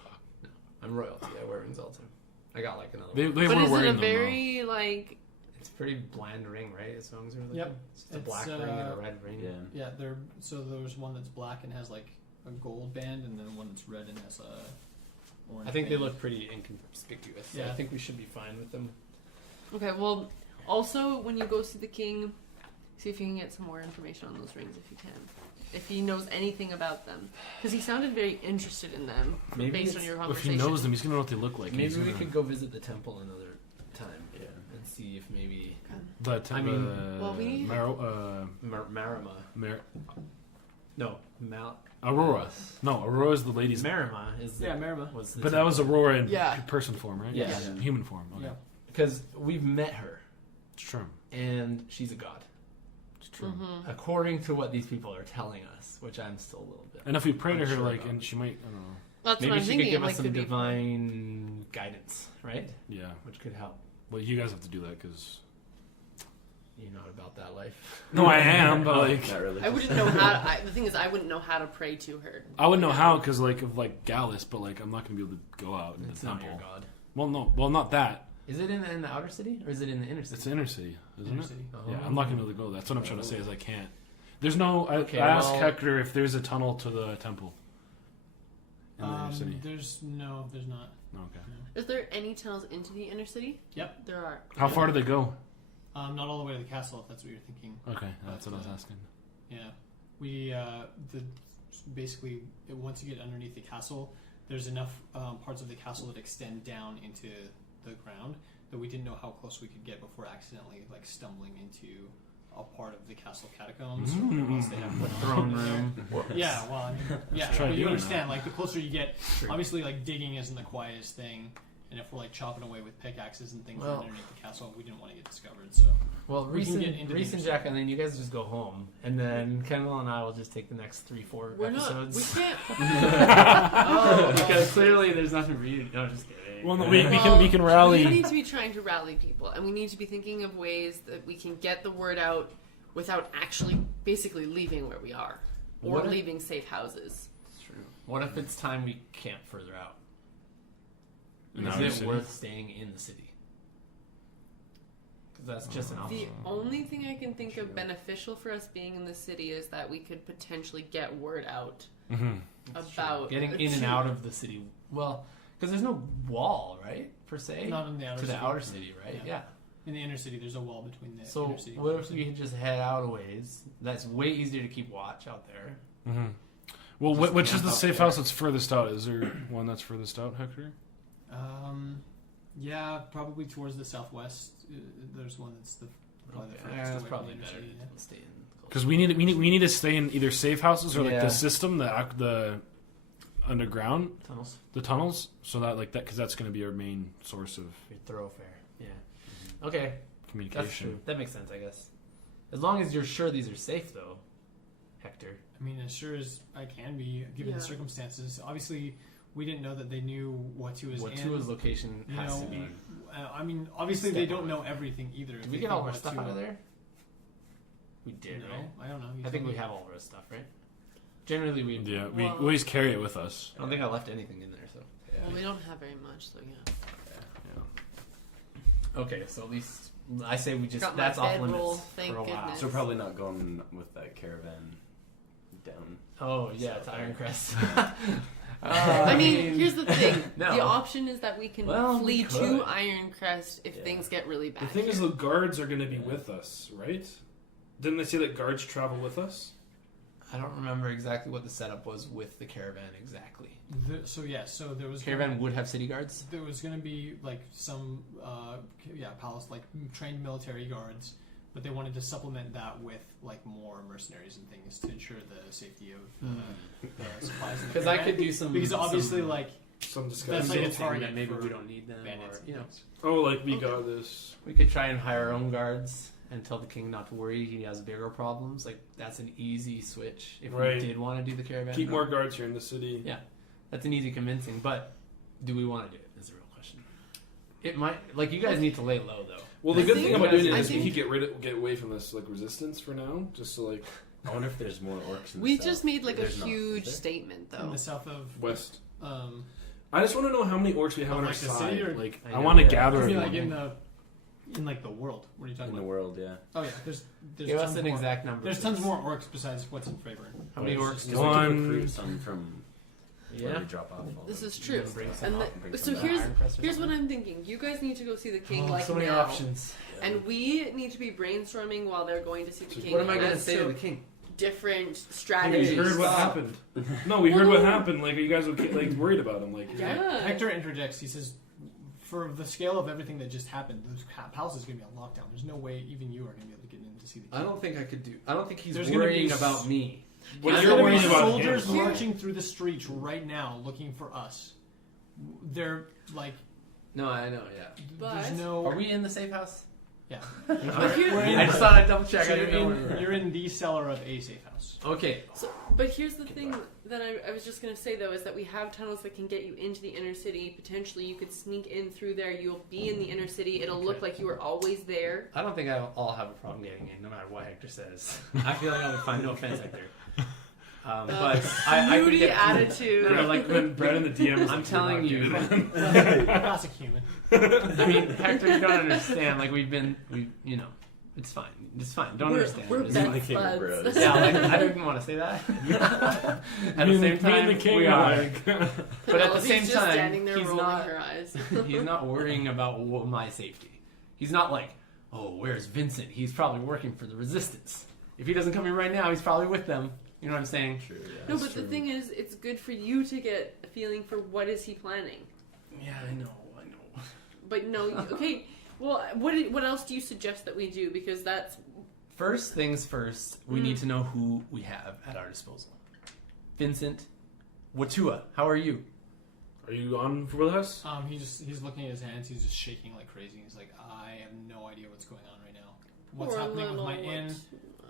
I'm royalty. I wear rings all the time. I got like another They one. But were is it wearing a them, very like? It's a pretty bland ring, right? As long as you're Yep. It's just a It's, black ring and a red ring. Yeah. Yeah, so there's one that's black and has like a gold band, and then one that's red and has a orange. I think they band. look pretty inconspicuous. So I Yeah. think we should be fine with them. Okay, well, also when you go see the king, See if you can get some more information on those rings if you can. If he knows anything about them. Because he sounded very interested in them Maybe based on it's- your If he conversation. knows them, he's gonna know what they look like. Maybe He's we gonna- could go visit the temple another time. Yeah. And see if maybe But I mean, well, we- Marima. No, Aurora. No, Aurora is the lady's. Marima is the, Marima. was the But that was Aurora in Yeah. person form, right? Yeah. Human form. Okay. Yeah. because we've met her It's true. and she's a god, It's true. Mm-hmm. according to what these people are telling us, which I'm still a little bit. And if we pray to her, unsure like, about. and she might, I don't know. That's Maybe what I'm she thinking. could give like, us some could be- divine guidance, right? Yeah. Which could help. Well, you guys have to do that because. You're not about that life. No, I am, but like, Not really. I wouldn't know how. The thing is, I wouldn't know how to pray to her. I wouldn't know how because like of like Gallus, but like I'm not gonna be able to go out in It's the not temple. your god. Well, no, well not that. Is it in the outer city or is it in the inner city? It's the inner city, isn't Inner it? city. Oh. Yeah, I'm not gonna be able to go. That's what I'm trying to say is I can't. There's no. Okay, I asked well- Hector if there's a tunnel to the temple in the inner city. There's not. Okay. Is there any tunnels into the inner city? Yep. There are. How far do they go? Not all the way to the castle, if that's what you're thinking. Okay, that's what I was asking. Yeah, we basically once you get underneath the castle, there's enough parts of the castle that extend down into the ground that we didn't know how close we could get before accidentally like stumbling into a part of the castle catacombs or whatever else they have The going throne on in there. room. Yeah, well, I mean, yeah, try but you doing understand. Like the closer you get, True. obviously, like digging isn't the quietest thing. And if we're like chopping away with pickaxes and things Well- underneath the castle, we didn't want to get discovered. So Well, We can Reese get into and the Jack, and then you guys just go home, and then Kendall and I will just take the next 3-4 We're not. episodes. We can't. Because clearly there's nothing for you. No, just kidding. Well, no, we can rally. We need to be trying to rally people, and we need to be thinking of ways that we can get the word out without actually basically leaving where we are or What if- leaving safe houses. It's true. What if it's time we camp further out? In Is outer it city? worth staying in the city? Because that's just an The option. only thing I can think of beneficial for us being in the city is that we could potentially get word out Mhm. about Getting in and out of the city. Well, because there's no wall, right? Per se? not in the outer to the city. outer city, right? Yeah. Yeah. In the inner city, there's a wall between the So inner city. and what outer if city. we could just head out a ways? That's way easier to keep watch out there. Mhm. Well, Just which is camp the out safe there. house that's furthest out? Is there one that's furthest out, Hector? Yeah, probably towards the southwest. There's one that's probably the Okay. furthest Yeah, that's away probably from the inner better. city, yeah. to stay in. Because we need to stay in either safe houses or like Yeah. the system, the underground, Tunnels. the tunnels, so that like that because that's going to be our main source of Your thoroughfare. Yeah. Okay. That's communication. true. That makes sense, I guess. As long as you're sure these are safe, though, Hector. I mean, as sure as I can be, given Yeah. the circumstances. Obviously, we didn't know that they knew what to is What in. Tua's location You has know, to be. I mean, obviously they don't know everything either. If Did we they get think all of our what stuff Tua- out of there? We did, No, right? I don't know. You I think tell we me. have all of our stuff, right? Generally, we. Yeah, we Well- always carry it with us. I don't think I left anything in there, so. Well, we don't have very much, so yeah. Okay, so at least I say we just Got my that's off bedroll, limits thank for a while. goodness. So probably not going with that caravan down. Oh yeah, So it's there. Ironcrest. I mean, here's the thing. No. The option is that we can Well, flee we to could. Ironcrest if Yeah. things get really bad. The thing is, here. the guards are going to be with us, right? Didn't they say that guards travel with us? I don't remember exactly what the setup was with the caravan exactly. So there was Caravan would have city guards. There was going to be like some palace like trained military guards, but they wanted to supplement that with like more mercenaries and things to ensure the safety of the supplies. in the Because I caravan. could do some because obviously some like Some That's discussion. like a convincing target that maybe for we don't need them, bandits or and you know, things. Oh, like we Okay. got this. we could try and hire our own guards and tell the king not to worry. He has bigger problems. Like that's an easy switch if Right. we did want to do the caravan. Keep more guards here in the city. Yeah, that's an easy convincing. But do we want to do it? Is the real question. It might. Like you guys need to lay low though. Well, the I good think- thing about doing it I is we think- could get away from this like resistance for now, just so like I wonder if there's more orcs in the we south. just made like a There's not, is huge there? statement in though. the south of west. um, I just want to know how many orcs we have Of, on our like, the side. city or- Like I I know, want to yeah. gather I mean, everyone. like in like the world. What are you talking in the about? world, yeah. Oh yeah, there's Give us tons an more. exact number. There's tons more orcs besides what's in Favorite. How many orcs? Because do we we could One- recruit some from before Yeah. we drop off. All This the- is true. Bring some And up. bring so some here's iron press or here's what something. I'm thinking. You guys need to go see the king Oh, like so many now, options. and we need to be brainstorming while they're going to see the king. What am I going to as say to the king? different We strategies? heard what happened. No, we heard what happened. Like, are you guys okay, like worried about him? Like, Yeah. Hector interjects. He says, "For the scale of everything that just happened, this palace is going to be on lockdown. There's no way even you are going to be able to get in to see the king." I don't think I could do. I don't think he's There's gonna worrying be about me. What There's you're gonna be worried about soldiers him. marching through the streets right now looking for us. They're like, No, I know. Yeah. But- there's no. Are we in the safe house? Yeah. But here- We're in- I just thought I'd double check. So I didn't know. you're, where we were. you're in the cellar of a safe house. Okay. But here's the thing that I was just going to say, though, is that we have tunnels that can get you into the inner city. Potentially, you could sneak in through there. You'll be in the inner city. It'll look like you were always there. I don't think I'll have a problem getting in, no matter what Hector says. I feel like I'll be fine. No offense, Hector. But I could Moody get attitude. No, like when Brett and the DM. I'm telling you. Classic human. I mean, Hector, you don't understand. Like we, you know, it's fine. It's fine. Don't understand. We're It's best fine. the king of buds. bros. Yeah, like, I don't even want to say that. At the same time, we are. But at the Penelope's same just time, standing there he's rolling not. her eyes. He's not worrying about my safety. He's not like, oh, where's Vincent? He's probably working for the Resistance. If he doesn't come in right now, he's probably with them. You know what I'm saying? True, yeah. No, That's but the true. thing is, it's good for you to get a feeling for what is he planning. Yeah, I know. But no, okay. Well, what else do you suggest that we do? Because that's First things first, we need to know who we have at our disposal. Vincent, Watua, how are you? Are you on with us? He's looking at his hands. He's just shaking like crazy. He's like, I have no idea what's going on right now. What's poor happening with my little inn?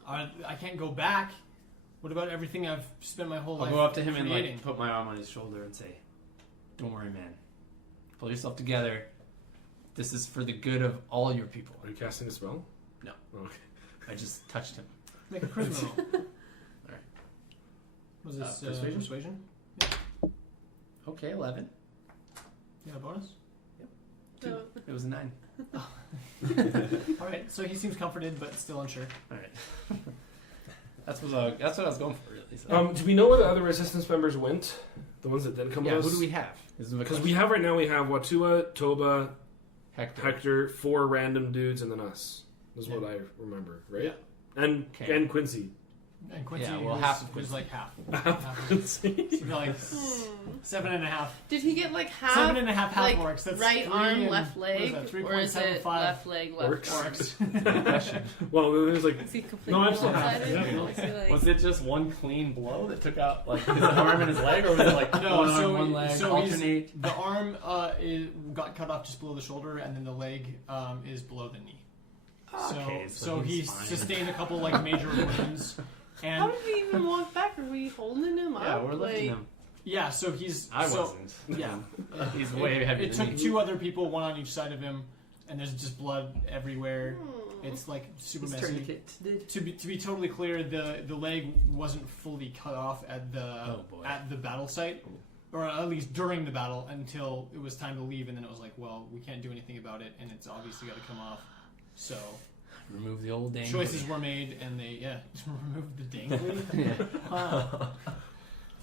what- I can't go back. What about everything I've spent my whole I'll life go up to him and creating? like put my arm on his shoulder and say, "Don't worry, man. Pull yourself together. This is for the good of all your people." Are you casting a spell? No. Oh, okay. I just touched him. Make a charisma roll. Alright. Was this Persuasion? persuasion? Okay, 11. You have a bonus? So, It was a 9. All right. So he seems comforted, but still unsure. All right. That's what I was going for, really. So. Do we know where the other resistance members went? The ones that didn't come yeah, with us? who do we have? Because we have right now, we have Watua, Toba, Hector. Hector, 4 random dudes, and then us. This is what I remember, right? Yeah. And Okay. and Quincy. And Quincy Yeah, well, was, half of was Quincy. like half. Quincy. So like 7.5. did he get like half? 7.5 half like orcs. That's right 3 arm, and- left what is leg, that, or is it 3.75 left leg, left Orcs. arm? orcs. Well, it was like Is he completely No, I'm still half. one-sided? Yeah. Is he like- Was it just one clean blow that took out like his arm and his leg, or was it like No, one so- arm, one leg, so he's- alternate? The arm got cut off just below the shoulder, and then the leg is below the knee. Okay, So he's he's fine. sustained a couple like major wounds, How and did he even walk back? Are we holding him up? Yeah, we're lifting like, him. yeah, so he's I so, wasn't. Yeah, He's way heavier It than took me. 2 other people, one on each side of him, and there's just blood everywhere. It's like super His messy. tourniquet did. To be totally clear, the leg wasn't fully cut off at Oh, boy. the battle site, or at least during the battle until it was time to leave, and then it was like, well, we can't do anything about it, and it's obviously got to come off. So Remove the old dang. choices were made, and they removed the dangly. Yeah. Wow.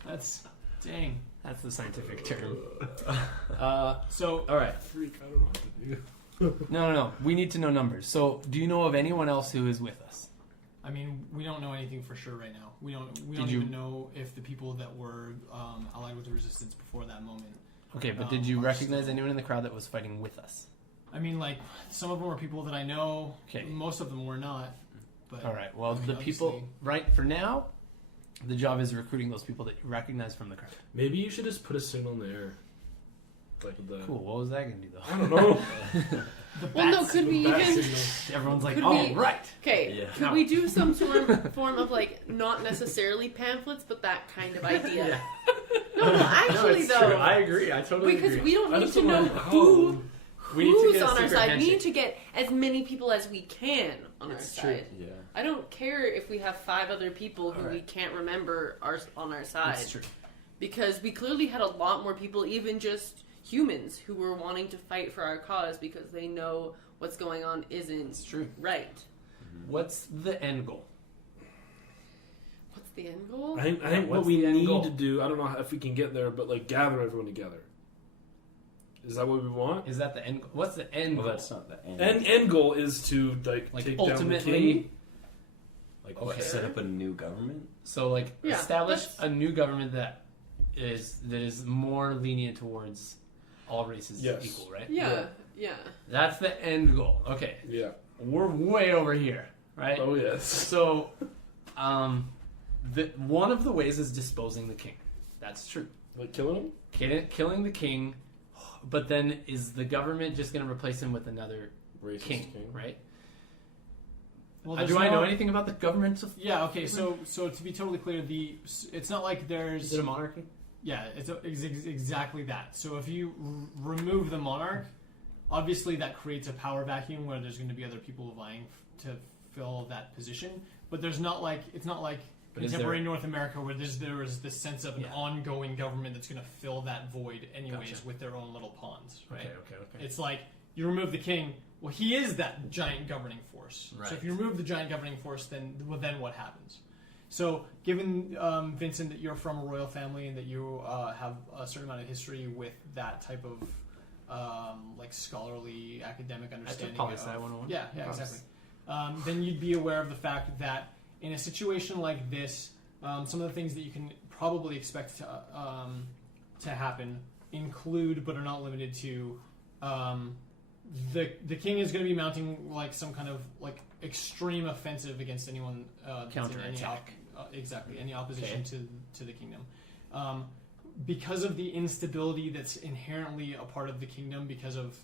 That's dang. That's the scientific term. So All right. freak. I don't know what to do. No. We need to know numbers. So, do you know of anyone else who is with us? I mean, we don't know anything for sure right now. We don't Did you- even know if the people that were allied with the resistance before that moment. Okay, but did you are recognize still- anyone in the crowd that was fighting with us? I mean, like some of them were people that I know. Okay. Most of them were not. But All right. Well, I mean, the people, obviously- right for now, the job is recruiting those people that you recognize from the crowd. Maybe you should just put a signal in the air. Like with the. Cool. What was that going to do, though? I don't know. The Well, no, bats- could we The bat even? signal. Everyone's like, Could "Oh, we- right." Okay, Yeah. could we do some form of like not necessarily pamphlets, but that kind of idea? No, actually though, agree. I totally because we don't I need just to don't know know who We need to who's get a on our secret side. We handshake. need to get as many people as we can on our It's side. Yeah. I don't care if we have 5 other people who we Alright. can't remember are on our side. That's true. Because we clearly had a lot more people, even just humans, who were wanting to fight for our cause because they know what's going on isn't It's true. right. What's the end goal? What's the end goal? I think Yeah, what what's we the end need goal? to do. I don't know if we can get there, but like gather everyone together. Is that what we want? Is that the end? What's the end Well, goal? that's not the end. End goal is to Like take down the ultimately, king. Like Okay. set up a new government. so like Yeah, establish that's- a new government that is more lenient towards all races Yes. equal, right? Yeah. That's the end goal. Okay, Yeah. we're way over here, right? Oh yes. So, one of the ways is disposing the king. That's true. Like killing him. Killing the king, but then is the government just going to replace him with another Racist king, right? Well, Do I know anything about the government? Yeah. Okay. So to be totally clear, it's not like there's. Is it a monarchy? Yeah, it's exactly that. So if you remove the monarch, obviously that creates a power vacuum where there's going to be other people vying to fill that position. But it's not like But is contemporary North America where there is this sense of an Yeah. ongoing government that's going to fill that void anyways Gotcha. with their own little pawns, right? Okay. It's like you remove the king. Well, he is that giant governing force. Right. So if you remove the giant governing force, then what happens? So, given Vincent that you're from a royal family and that you have a certain amount of history with that type of like scholarly academic understanding, poli sci 101. yeah, Poli sci. exactly. Then you'd be aware of the fact that in a situation like this, some of the things that you can probably expect to happen include, but are not limited to, the king is going to be mounting like some kind of like extreme offensive against anyone that's in any Counterattack. exactly any opposition Okay. to the kingdom. Because of the instability that's inherently a part of the kingdom because of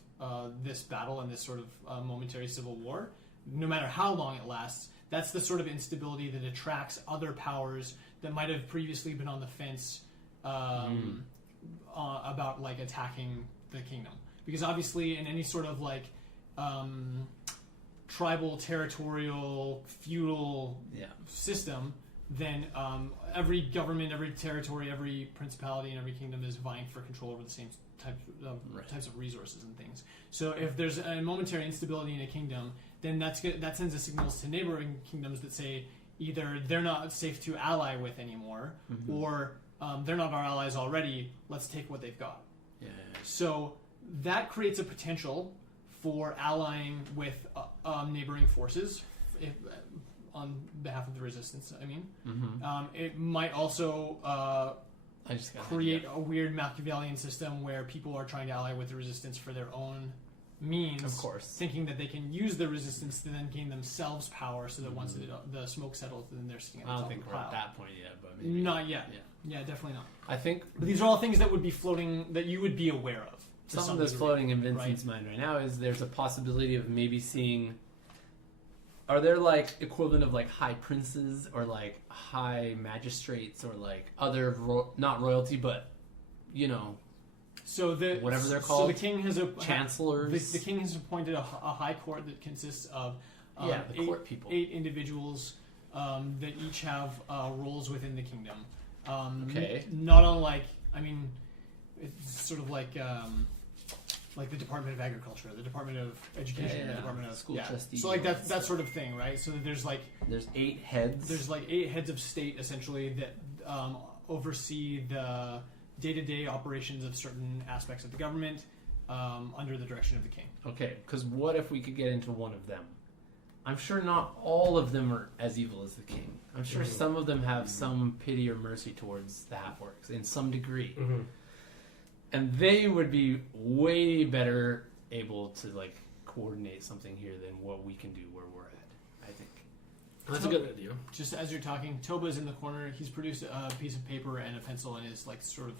this battle and this sort of momentary civil war, no matter how long it lasts, that's the sort of instability that attracts other powers that might have previously been on the fence about like attacking the kingdom. Because obviously in any sort of like tribal, territorial, feudal system, then every government, every territory, every principality, and every kingdom is vying for control over the same types of resources and things. So if there's a momentary instability in a kingdom, then that sends a signals to neighboring kingdoms that say either they're not safe to ally with anymore, or they're not our allies already, let's take what they've got. Yeah. So that creates a potential for allying with neighboring forces on behalf of the resistance, I mean. It might also I just got create a weird Machiavellian system where people are trying to ally with the resistance for their own means, Of course. thinking that they can use the resistance to then gain themselves power so that once the smoke settles, then they're sitting at the I top don't think of we're the at pile. that point yet, but maybe. Not yet. Yeah. Yeah, definitely not. I think But these are all things that would be floating, that you would be aware of. to something some that's degree. floating in Vincent's mind right now is there's a possibility of maybe seeing. Are there like equivalent of like high princes or like high magistrates or like other not royalty but So whatever they're So called, the king has chancellors? The king has appointed a high court that consists of the court people. 8 individuals that each have roles within the kingdom. Okay. Not unlike, I mean, it's sort of like the Department of Agriculture, the Department of Education, the Department of School trustees, So like all that that sort of thing, right? So that there's 8 heads. there's 8 heads of state essentially that oversee the day-to-day operations of certain aspects of the government under the direction of the king. Okay, because what if we could get into one of them? I'm sure not all of them are as evil as the king. I'm sure some of them have some pity or mercy towards the half-orcs in some degree. And they would be way better able to like coordinate something here than what we can do where we're at, I think. That's a good idea. Just as you're talking, Toba's in the corner. He's produced a piece of paper and a pencil and is like sort of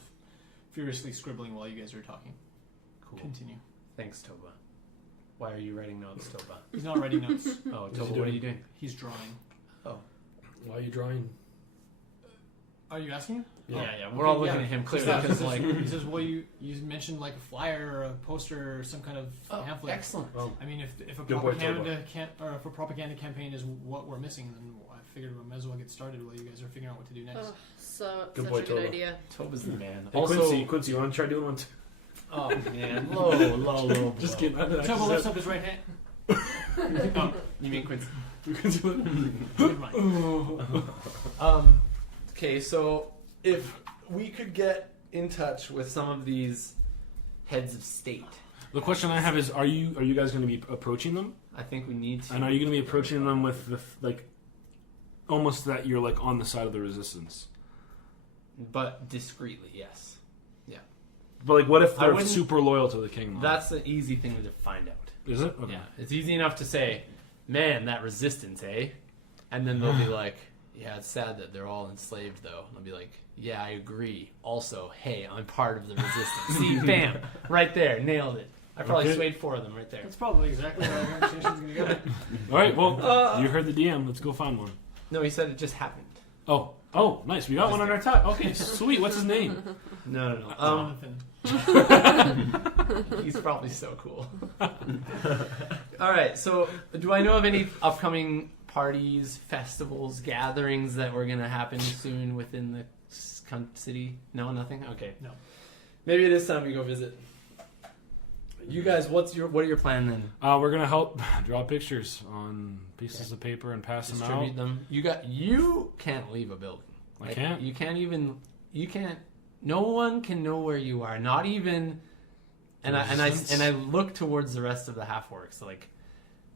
furiously scribbling while you guys are talking. Cool. Continue. Thanks, Toba. Why are you writing notes, Toba? He's not writing notes. Oh, What's Toba, he what are doing? you doing? He's drawing. Oh. Why are you drawing? Are you asking? Yeah, we're all looking yeah. at him Just clearly that, because he like... says, he says, well, you mentioned like a flyer or a poster or some kind of Oh, pamphlet. excellent. Oh, I mean, if a Good boy, propaganda campaign is what we're missing, then I figured we might as well get started while you guys are figuring out what to do next. Such Good boy, a good Toba. idea. Toba's the man. hey, Also, Quincy, you want to try doing one too? oh man, low. Just kidding. Toba lifts up his right hand. Oh, you mean Quincy? Good mind. Okay, so if we could get in touch with some of these heads of state, The question I have is: Are you guys going to be approaching them? I think we need to. And are you going to be approaching them with the like, almost that you're like on the side of the resistance? But discreetly, yes. But like, what if I they're wouldn't- super loyal to the king? though? That's an easy thing to find out. Is it? Okay. Yeah, it's easy enough to say, man, that resistance, eh? And then they'll be like, yeah, it's sad that they're all enslaved, though. And I'll be like, yeah, I agree. Also, hey, I'm part of the resistance. See, bam, right there, nailed it. I probably Okay. swayed 4 of them right there. That's probably exactly how the conversation's going to go. All right. Well, you heard the DM. Let's go find one. No, he said it just happened. Oh, nice. We got one on our top. Okay, sweet. What's his name? No. Jonathan. He's probably so cool. All right, so do I know of any upcoming parties, festivals, gatherings that were going to happen soon within the city? No, nothing? Okay. No. Maybe it is time we go visit. You guys, what are your plan then? We're gonna help draw pictures on pieces of paper and pass them out. Distribute them. You can't leave a building. I can't? You can't. No one can know where you are. Not even. And I look towards the rest of the half orcs. Like,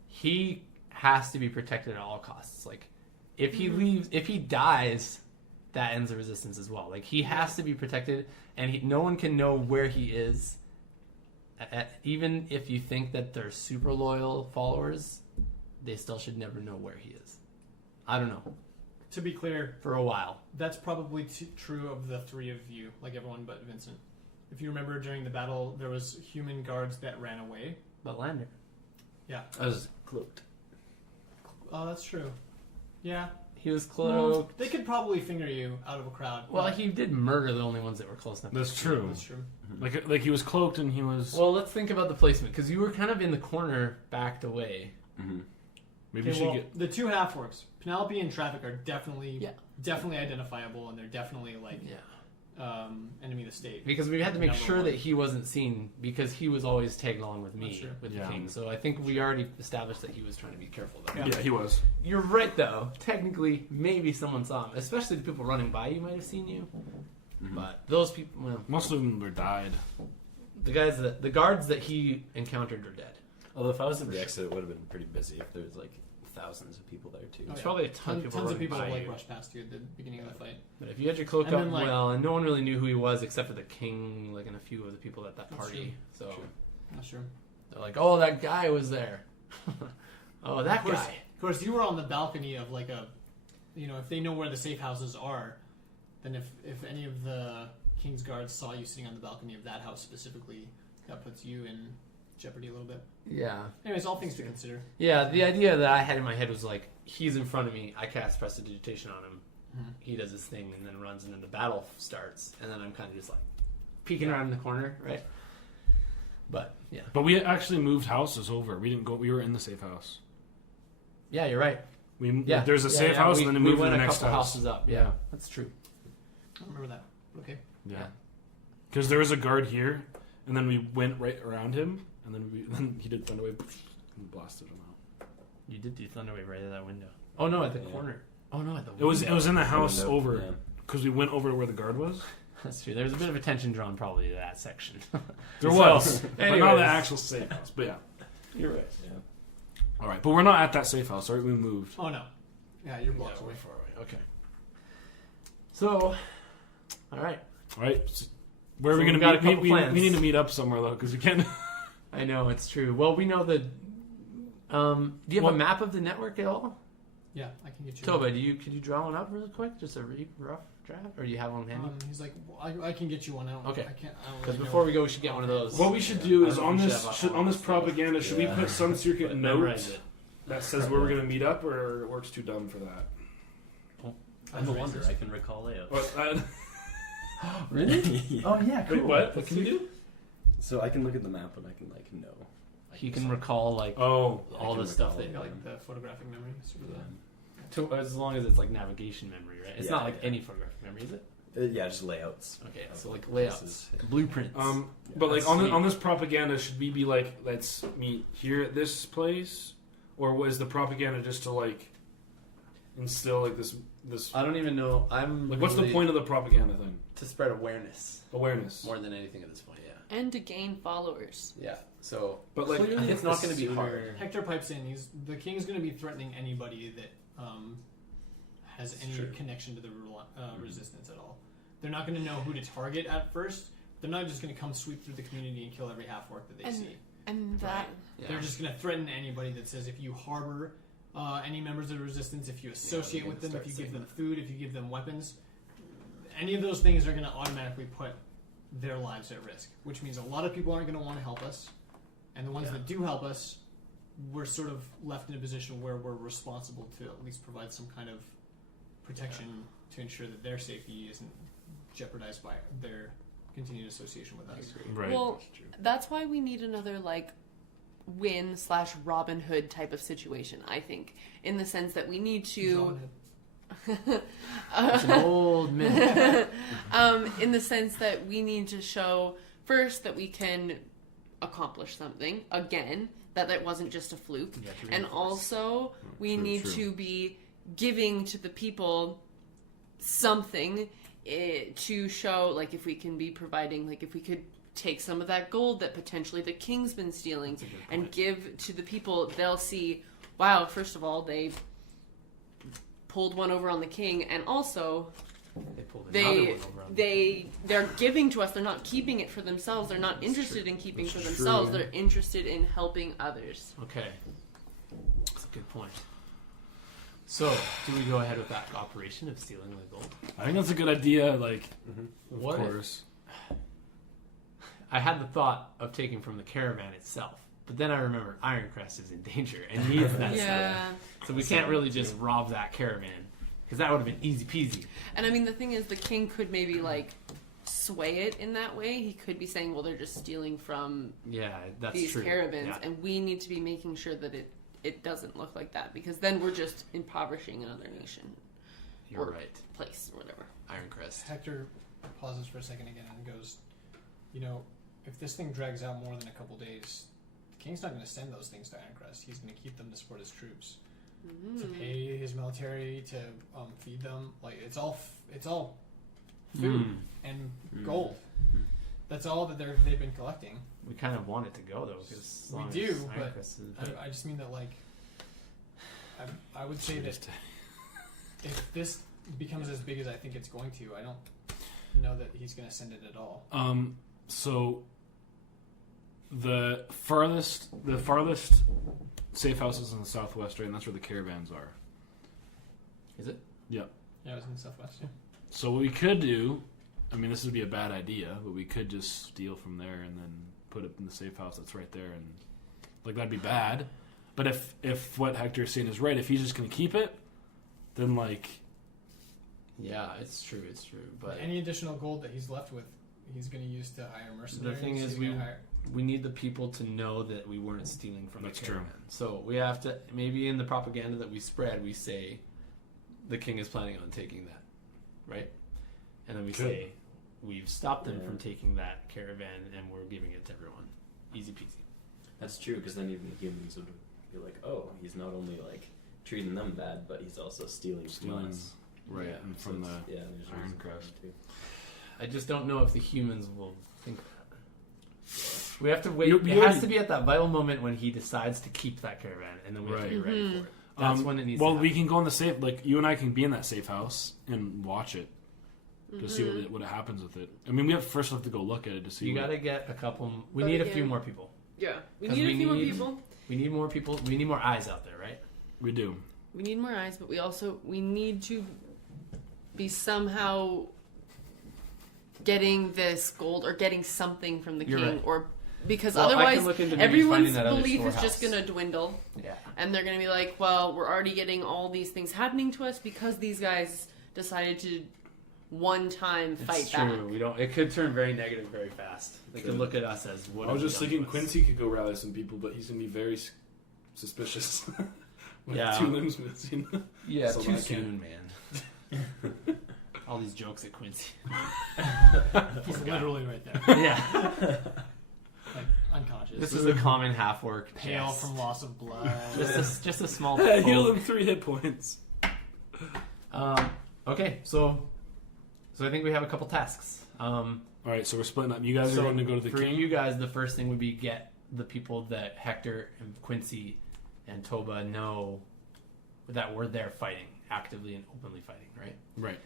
he has to be protected at all costs. Like, if he leaves, if he dies, that ends the resistance as well. Like, he has to be protected, and no one can know where he is. Even if you think that they're super loyal followers, they still should never know where he is. I don't know. To be clear, For a while. that's probably true of the 3 of you, like everyone but Vincent. If you remember during the battle, there was human guards that ran away. But Lander. Yeah. I was cloaked. Oh, that's true. Yeah. He was Well, cloaked. they could probably finger you out of a crowd. Well, but- he did murder the only ones that were close enough. That's true. That's true. Like he was cloaked and he was. Well, let's think about the placement, because you were kind of in the corner, backed away. Mm-hmm. Maybe we Okay, should well, get. the 2 half-orcs, Penelope and Traffic, are definitely Yeah. identifiable, and they're definitely like enemy of the state. Because we had to make Number sure one. that he wasn't seen, because he was always tagged along with me, That's true. with Yeah. the king. So I think we already established that he was trying to be careful, though. Yeah. Yeah, he was. You're right, though. Technically, maybe someone saw him. Especially the people running by you might have seen you. Mm-hmm. But those people, well, Most of them were died. the guards that he encountered are dead. Although if I was at the exit, it would have been pretty busy if there's like thousands of people there too. Oh, There's yeah. probably a ton of people Tons of running people by like you. rushed past you at the beginning of the fight. But if you had your cloak And up then, like- well, and no one really knew who he was except for the king, like, and a few of the people at that That's party. So True. Not sure. they're like, "Oh, that guy was there." Oh, that Of course. guy. Of course, you were on the balcony of like a, if they know where the safe houses are, then if any of the king's guards saw you sitting on the balcony of that house specifically, that puts you in jeopardy a little bit. Yeah. Anyways, all things to consider. Yeah, the idea that I had in my head was like, he's in front of me, I cast prestidigitation on him, Mhm. he does his thing and then runs, and then the battle starts, and then I'm kind of just like peeking around in the corner, right? But yeah, But we actually moved houses over. We didn't go. We were in the safe house. yeah, you're right. Yeah. There's a safe house, and then we moved to went the a next couple house. houses up. Yeah, Yeah. that's true. I don't remember that. Okay. Yeah. Because there was a guard here, and then we went right around him, and then he did Thunderwave and blasted him out. You did do Thunderwave right at that window. Oh no, at the Yeah. corner. Oh no, at the It window. was in the house Window, over yeah. because we went over to where the guard was. That's true. There was a bit of attention drawn probably to that section. There So, was, but not anyways. the actual safe house. But yeah. You're right. Yeah. All right, but we're not at that safe house. Right, we moved. Oh no. Yeah, you're blocks Yeah, away. we're far away. Okay. So, all right. All right, where are So we going we've got to a meet? couple We plans. need to meet up somewhere though, because we can't. I know it's true. Well, we know that. Do you have What- a map of the network at all, Yeah, I can get you. Toba? Could you draw one up really quick, just a rough draft, or do you have one handy? He's like, well, I can get you one. I don't. Okay. I can't. I don't Because really before know. we go, we should get one of those. What we should do I is don't know on if we this should have on this all propaganda. Should we Yeah. put some secret But note memorize it. that says where we're going to meet up, or it works too dumb for that? I'm a wonder. I can recall layouts. What? Really? Oh yeah. Wait, Cool. what? What can you do? So I can look at the map and I can like know. He can recall like Oh, all I the can stuff recall, that Like the photographic memory. Sort of Yeah. the- as long as it's like navigation memory, right? It's Yeah, not like yeah. any photographic memory, is it? Yeah, just layouts. Okay, of so like layouts, places. blueprints. but like That's on sweet. on this propaganda, should we be like, let's meet here at this place, or was the propaganda just to like? instill like this. I don't even know. I'm Like, what's the point of the propaganda thing? to spread awareness Awareness. more than anything at this point. Yeah. And to gain followers. Yeah. So, But like, Clearly it's not going to be hard. Hector pipes in. The king's going to be threatening anybody that has That's any true. connection to the resistance at all. They're not going to know who to target at first. They're not just going to come sweep through the community and kill every half-orc that they see. And that... Yeah. They're just going to threaten anybody that says if you harbor any members of the resistance, if you associate they're with gonna them, if you start give them saying food, if you give them weapons, any of those things are going to automatically put their lives at risk, which means a lot of people aren't going to want to help us, and the ones that do help us, we're sort of left in a position where we're responsible to at least provide some kind of protection to ensure that their safety isn't jeopardized by their continued association with us. right. Well, that's why we need another, like, Win/Robin Hood type of situation, I think. In the sense that we need to... It's an old myth. In the sense that we need to show, first, that we can accomplish something, again, that wasn't just a fluke. And also, we True, need true. to be giving to the people something to show, like, if we can be providing, like, if we could take some of that gold that potentially the king's been stealing and give to the people, they'll see, wow, first of all, they pulled one over on the king, and also they're giving to us. They're not keeping it for themselves. They're not interested in keeping for themselves. true. They're interested in helping others. Okay. That's a good point. So, do we go ahead with that operation of stealing the gold? I think that's a good idea. Like, of What if- course. I had the thought of taking from the caravan itself, but then I remembered Ironcrest is in danger and needs that stuff. Yeah. So we can't really just rob that caravan, because that would have been easy peasy. And I mean, the thing is, the king could maybe, like, sway it in that way. He could be saying, well, they're just stealing from Yeah, that's these true. caravans, Yeah. and we need to be making sure that it doesn't look like that, because then we're just impoverishing another nation, You're or right. place, or whatever. Ironcrest. Hector pauses for a second again and goes, you know, if this thing drags out more than a couple days, the king's not going to send those things to Ironcrest. He's going to keep them to support his troops, to pay his military, to feed them. Like, it's all food and gold. That's all that they've been collecting. We kind of want it to go, though, because We do, but I just mean that, like, I would say that if this becomes as big as I think it's going to, I don't know that he's going to send it at all. So the farthest safe house is in the southwest, right? And that's where the caravans are. Is it? Yeah, it was in the southwest. Yeah. So what we could do, I mean, this would be a bad idea, but we could just steal from there and then put it in the safe house that's right there, and like that'd be bad. But if what Hector's saying is right, if he's just gonna keep it, then like, Yeah, it's true. But Any additional gold that he's left with, he's going to use to hire mercenaries. the thing is, He's gonna hire- we need the people to know that we weren't stealing from That's the true. caravan. So we have to, maybe in the propaganda that we spread, we say the king is planning on taking that, right? And then we Good. say we've stopped them from taking that caravan and we're giving it to everyone. Easy peasy. That's true, because then even the humans would be like, oh, he's not only like treating them bad, but he's also stealing from us. right, Yeah, and So from the it's- there's Iron reason for Crest. it too. I just don't know if the humans will think of that. We have to wait. You It has already- to be at that vital moment when he decides to keep that caravan, and then we have to Right. be ready for it. That's when it needs well, to we happen. can go in the safe. Like you and I can be in that safe house and watch it to see what happens with it. I mean, we first have to go look at it to see. You got to get a couple. We But need a few again- more people. Yeah, we 'Cause need we a few more need- people. We need more people. We need more eyes out there, right? We do. We need more eyes, but we need to be somehow getting this gold or getting something from the You're king, right. or because Well, I can otherwise look into maybe everyone's finding that other belief is just storehouse. going to dwindle, Yeah. and they're going to be like, well, we're already getting all these things happening to us because these guys decided to one time fight It's true. back. We don't. It could turn very negative very fast. They could look at us as what. I was have just you done thinking to us? Quincy could go rally some people, but he's gonna be very suspicious. With Yeah. 2 limbs missing. Yeah, So too I soon, man. All these jokes at Quincy. He's literally right there, Yeah. like unconscious. This is a common half work. pale from loss of blood. Just a small. Hey, heal poke. him 3 hit points. Okay, so I think we have a couple tasks. All right, so we're splitting up. You guys are So going to go to the for king. you guys, the first thing would be get the people that Hector and Quincy and Toba know that we're there fighting, actively and openly fighting, right? Right.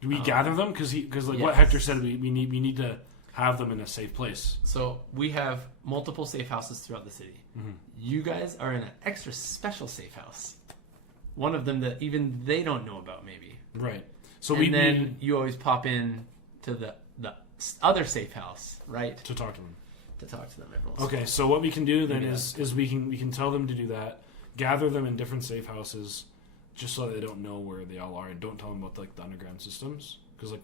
Do we gather them? Because what yes. Hector said, we need to have them in a safe place. So we have multiple safe houses throughout the city. Mm-hmm. You guys are in an extra special safe house. One of them that even they don't know about, maybe. Right. So then you always pop in to the other safe house, right? to talk to them. To talk to them every once. Okay, so what we can do then Maybe is we can tell them to do that, gather them in different safe houses, just so they don't know where they all are, and don't tell them about like the underground systems, because like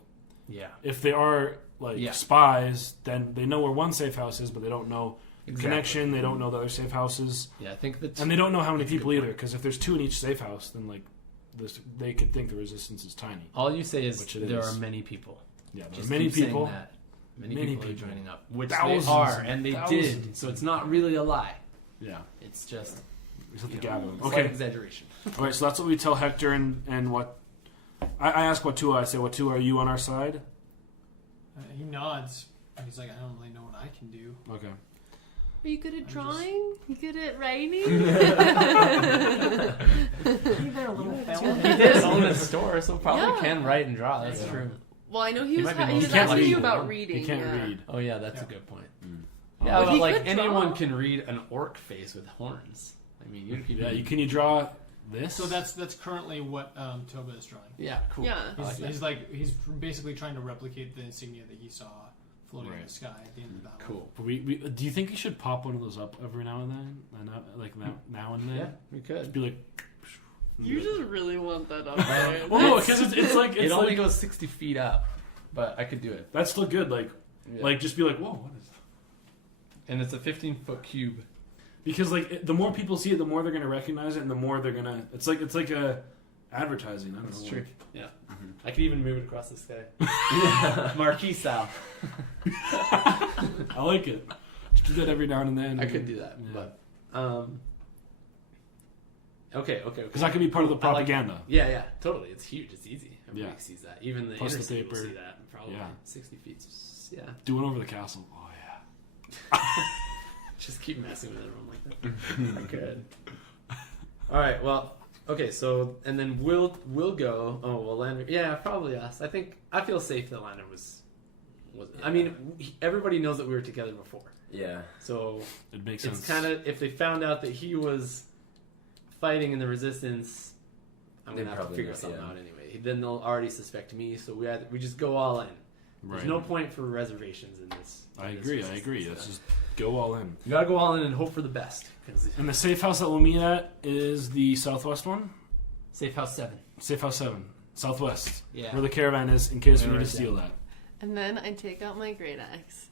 Yeah. if they are like Yeah. spies, then they know where one safe house is, but they don't know Exactly. connection. They don't know the other safe houses, Yeah, I think that's and they don't know how many That's a good people either. point. Because if there's 2 in each safe house, then like they could think the resistance is tiny. all you say is Which it there is. are many people. Yeah, there Just are many keep saying people. that. Many Many people are people. joining up, which Thousands they are, and and they thousands. did. So it's not really a lie. Yeah, It's just we just have to you gather know, them. it's Okay, like exaggeration. all right. So that's what we tell Hector and what I ask Watua. I say, Watua, are you on our side? He nods. He's like, I don't really know what I can do. Okay. Are you good at I'm drawing? You good at writing? Hey there, little fella. He did own a store, so probably Yeah. can write and draw. That's Yeah. true. Well, I know He he was, might be he most was asking lucky. you about reading. He can't yeah. read. Oh yeah, that's a Yeah. good point. Mm. Yeah, But but he like could anyone draw. can read an orc face with horns. I mean, you can. Yeah, can you draw this? So that's currently what Toba is drawing. Yeah, cool. Yeah. I like that. He's basically trying to replicate the insignia that he saw floating in Right. the sky at the end of the battle. Cool. But we do you think you should pop one of those up every now and then? Now and then? Yeah, we could. Be like. You just really want that up there. Well, no, because it's like It only like, goes 60 feet up, but I could do it. that's still good. Like Yeah. just be like, whoa, what is that? And it's a 15-foot cube. Because the more people see it, the more they're gonna recognize it, and the more they're gonna. It's like a advertising. I don't That's know. true. Yeah. Mhm. I could even move it across the sky. Marquee style. I like it. Just do that every now and then. I could do that, Yeah. but okay. Because that could be part of the I like propaganda. Yeah, totally. It's huge. It's easy. Everybody Yeah. sees that. Even the Plus the inner city will paper. see that. Probably Yeah. 60 feet. Yeah. Do one over the castle. Oh yeah. Just keep messing with everyone like that. Good. All right. Well. Okay. So and then we'll go. Oh well, Lander. Yeah, probably us. I feel safe that Lander was. I mean, everybody knows that we were together before. Yeah. So It makes it's sense. kind of if they found out that he was fighting in the resistance, I'm They'd gonna have to probably figure not, something yeah. out anyway. Then they'll already suspect me. So we just go all in. Right. There's no point for reservations in this. I in this agree. resistance. Let's just go all in. You gotta go all in and hope for the best. 'Cause And the safe house that we'll meet at is the southwest one. Safe House 7. Safe house 7, southwest, Yeah. where the caravan is, in case we Yeah, need to right steal there. that. And then I take out my great axe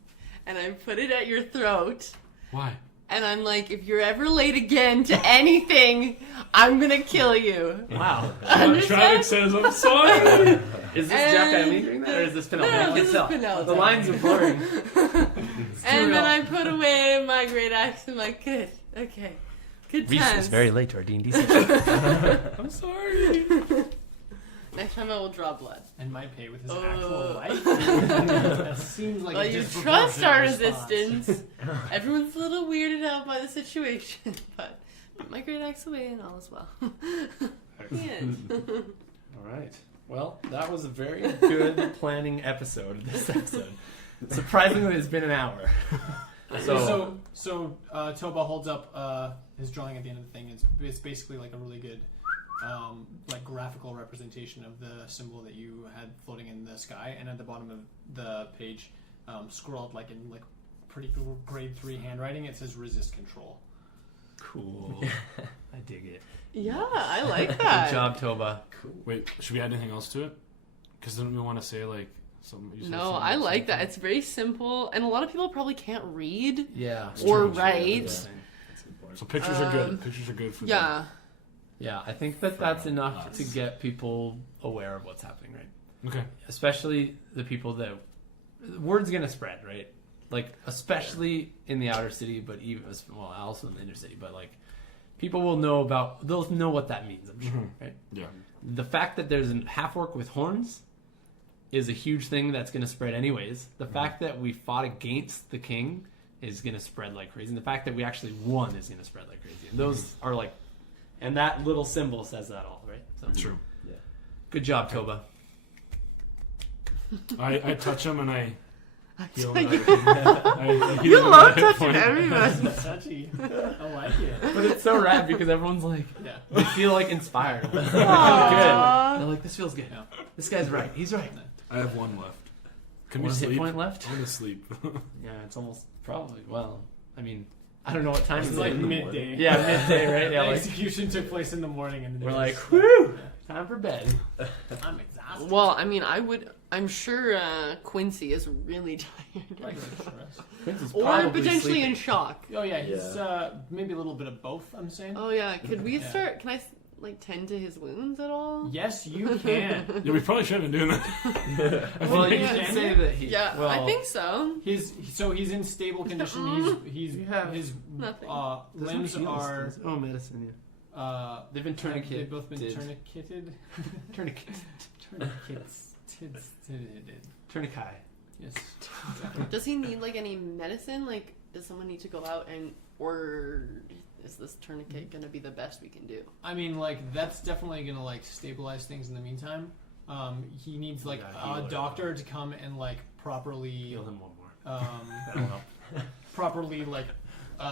and I put it at your throat. Why? And I'm like, if you're ever late again to anything, I'm gonna kill you. Wow. Understand? says, "I'm sorry." Is this Jack Emmy doing that, or is this Penelope? No, I can't this is tell. Penelope. The lines are blurring. And then I put away my great axe and I'm like, good, okay, good times. late to our D&D session. I'm sorry. Next time I will draw blood. And might pay with his Oh. actual life. That seems like Well, a you disproportionate trust our response. resistance. Everyone's a little weirded out by the situation, but put my great axe away and all is well. Yes. All right. Well, that was a very good planning episode. This episode. Surprisingly, it's been an hour. So Toba holds up his drawing at the end of the thing. It's basically like a really good like graphical representation of the symbol that you had floating in the sky, and at the bottom of the page, scrolled like in like pretty cool grade 3 handwriting, it says resist control. Cool. I dig it. Yeah, I like that. Good job, Toba. Wait, should we add anything else to it? Because then we want to say like something. You said No, something I about like that. something. It's very simple, and a lot of people probably can't read. Yeah. Or true. write. Yeah. So pictures are good. Pictures are good for them. Yeah. Yeah, I think that's enough us. to get people aware of what's happening, right? Okay. Especially the people that word's gonna spread, right? Like especially in the outer city, but even also in the inner city. But like people will know they'll know what that means. I'm sure, Mhm. right? Yeah. the fact that there's a half orc with horns is a huge thing that's going to spread anyways. The fact that we fought against the king is going to spread like crazy. And the fact that we actually won is going to spread like crazy. And those are like, and that little symbol says that all, right? So, True. Yeah. good job, Toba. I touch him and I heal Like- him. I heal You him love at a hit touching point. everyone. Touchy. I like it. But it's so rad because everyone's like, Yeah. they feel like inspired. Good. Aww. They're like, this feels good. Yeah. This guy's right. He's right. I have one left. Can we One hit sleep? point left? I want to sleep. Yeah, it's almost probably. Well, I mean, I don't know what time It's it like is. midday. Yeah, midday, right? Yeah, The like, execution took place in the morning, and we're like, whoo! whoo, time for bed. I'm exhausted. Well, I mean, I'm sure Quincy is really tired. Like, stress. Quincy's Or probably potentially sleeping. in shock. Oh yeah, he's maybe a little bit of both. I'm saying. Oh yeah, could we Yeah. start? Can I like tend to his wounds at all? Yes, you can. Yeah, we probably shouldn't have been doing that. Well, you Yeah. should say that he. Yeah, well, I think so. He's in stable condition. He's You have his nothing. there's no limbs heals. are. Oh, medicine. Yeah. They've been tourniqueted. They've both been tourniqueted. Tourniquet. Tourniquets. Tourniquet. Yes. Does he need like any medicine? Like, does someone need to go out or is this tourniquet gonna be the best we can do? I mean, like that's definitely gonna like stabilize things in the meantime. He needs like Yeah, heal a it. doctor to come and like properly, Heal him one more. um, properly like So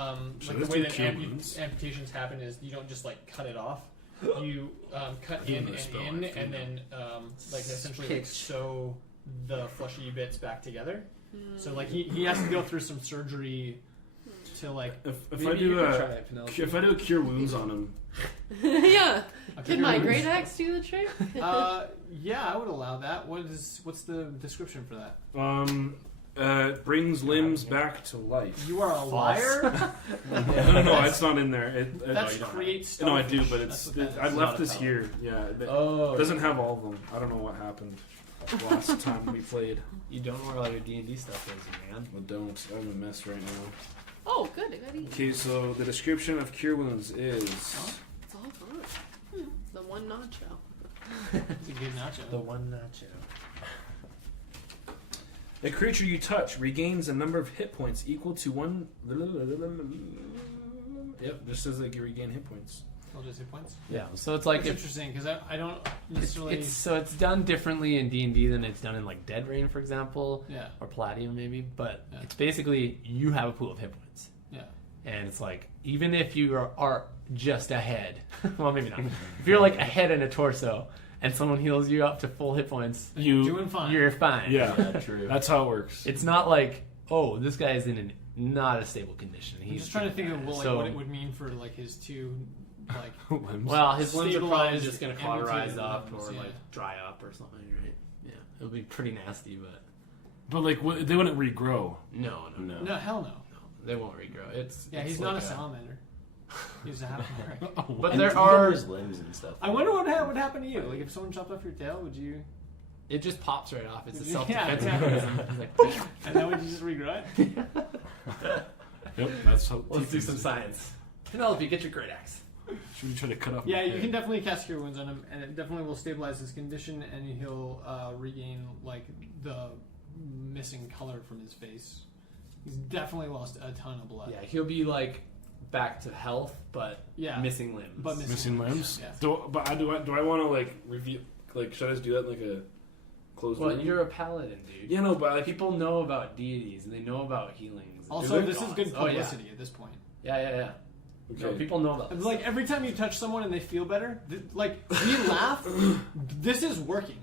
like let's the way do that cure wounds. amputations happen is you don't just like cut it off. You cut Give in him a and spell, in, I feel and then like essentially like Pitch. sew the fleshy bits back together. So like he has to go through some surgery to like If I Maybe do you could a try it, Penelope. if I do a cure wounds on him, Yeah. a Can cure my wounds. great axe do the trick? Yeah, I would allow that. What's the description for that? brings limbs back to life. You are a liar. No, it's not in there. That's you don't create stuff. No, I do, but it's. That's what that I is. left not a this spell. here. Yeah, Oh, it doesn't have all of them. I don't know what happened last time we played. You don't know where all your D&D stuff is, man. I don't. I'm a mess right now. Oh, good. I got eat. Okay, so the description of cure wounds is. It's all good. The one nacho. It's a good nacho. The one nacho. A creature you touch regains a number of hit points equal to one. Yep, just says like you regain hit points. I'll just hit points. Yeah, so it's like It's if interesting because I don't necessarily. it's done differently in D&D than it's done in like Dead Rain, for example, Yeah, or Palladium maybe. But Yeah. it's basically you have a pool of hit points, yeah. and it's like even if you are just ahead, well maybe not. If you're like a head and a torso, and someone heals you up to full hit points, You. Doing fine. you're fine. Yeah, Yeah, true. that's how it works. It's not like, oh, this guy is in not a stable condition. I'm He's just trying to think of So- what it would mean for like his two, like Limbs. Well, his limbs are probably Stabilized, just going to amputated cauterize up limbs, or yeah. like dry up or something, right? Yeah, it would be pretty nasty, but like they wouldn't regrow. no, no, hell no. they won't regrow. It's Yeah, it's he's like not a salamander. He's a half American. But And there he are. covers limbs and stuff. I wonder what would happen to you. Like if someone chopped off your tail, would you? It just pops right off. It's a Yeah, self-defense exactly. mechanism. It's like, And then would you just regrow it? Yep, that's how. let's do some science. Penelope, get your great axe. Should we try to cut off? Yeah, my you head? can definitely cast Cure Wounds on him, and it definitely will stabilize his condition, and he'll regain like the missing color from his face. He's definitely lost a ton of blood. Yeah, he'll be like back to health, but Yeah. missing limbs. But missing limbs. Yeah. Do I want to like review? Like, should I just do that in like a closed? Well, room? you're a paladin, dude. Yeah, no, but like People know about deities and they know about healings. and Also, good this is gods. good Oh, yeah. publicity at this point. Yeah. No, okay. people know about this. Like every time you touch someone and they feel better, like we laugh. This is working.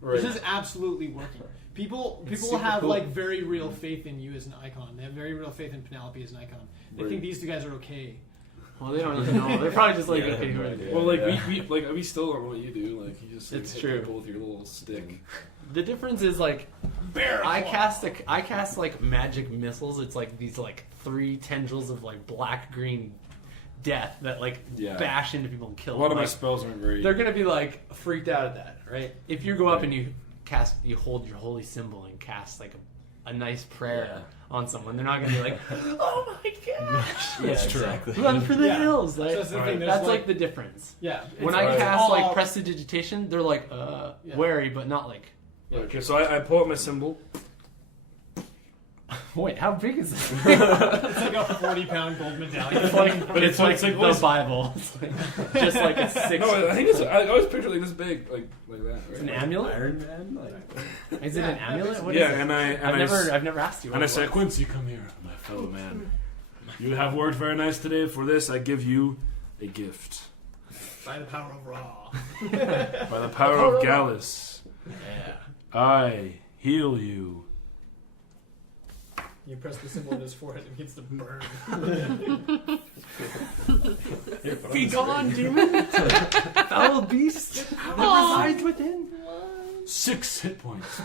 Right. This is absolutely working. People super have cool. like very real faith in you as an icon. They have very real faith in Penelope as an icon. They Right. think these two guys are okay. Well, they don't really know. They're probably just like, Yeah, okay, who no are idea. they? Well, like Yeah. we still don't know what you do. Like you just It's hit true. people with your little stick. The difference is like, I cast like magic missiles. It's like these like 3 tendrils of like black green death that like Yeah. bash into people and kill A lot them. of my Like, spells aren't very. they're gonna be like freaked out at that, right? If you go up and you hold your holy symbol and cast like a nice prayer on someone. They're not gonna be like, oh my gosh. That's true. Run for the Yeah. hills. Like, That's the thing, there's that's like- like the difference. Yeah. When it's I cast all like out- prestidigitation, they're like Yeah. wary, but not like. Okay, so I pull up my symbol. Wait, how big is this? It's like a 40-pound gold medallion. It's like, But it's it's like like the always- Bible. It's like, just like a 6. No, I think it's. I always picture like this big, like that. It's an Right? amulet. Iron Man. Like, Is it an Yeah, amulet? What is Yeah, it? and I've never asked you. And I what it say, was. Quincy, come here, my fellow man. You have worked very nice today. For this, I give you a gift. By the power of Ra. By the power of Gallus, Yeah. I heal you. You press the symbol on his forehead and gets to burn. Be gone, demon! Foul beast that resides within. 6 hit points.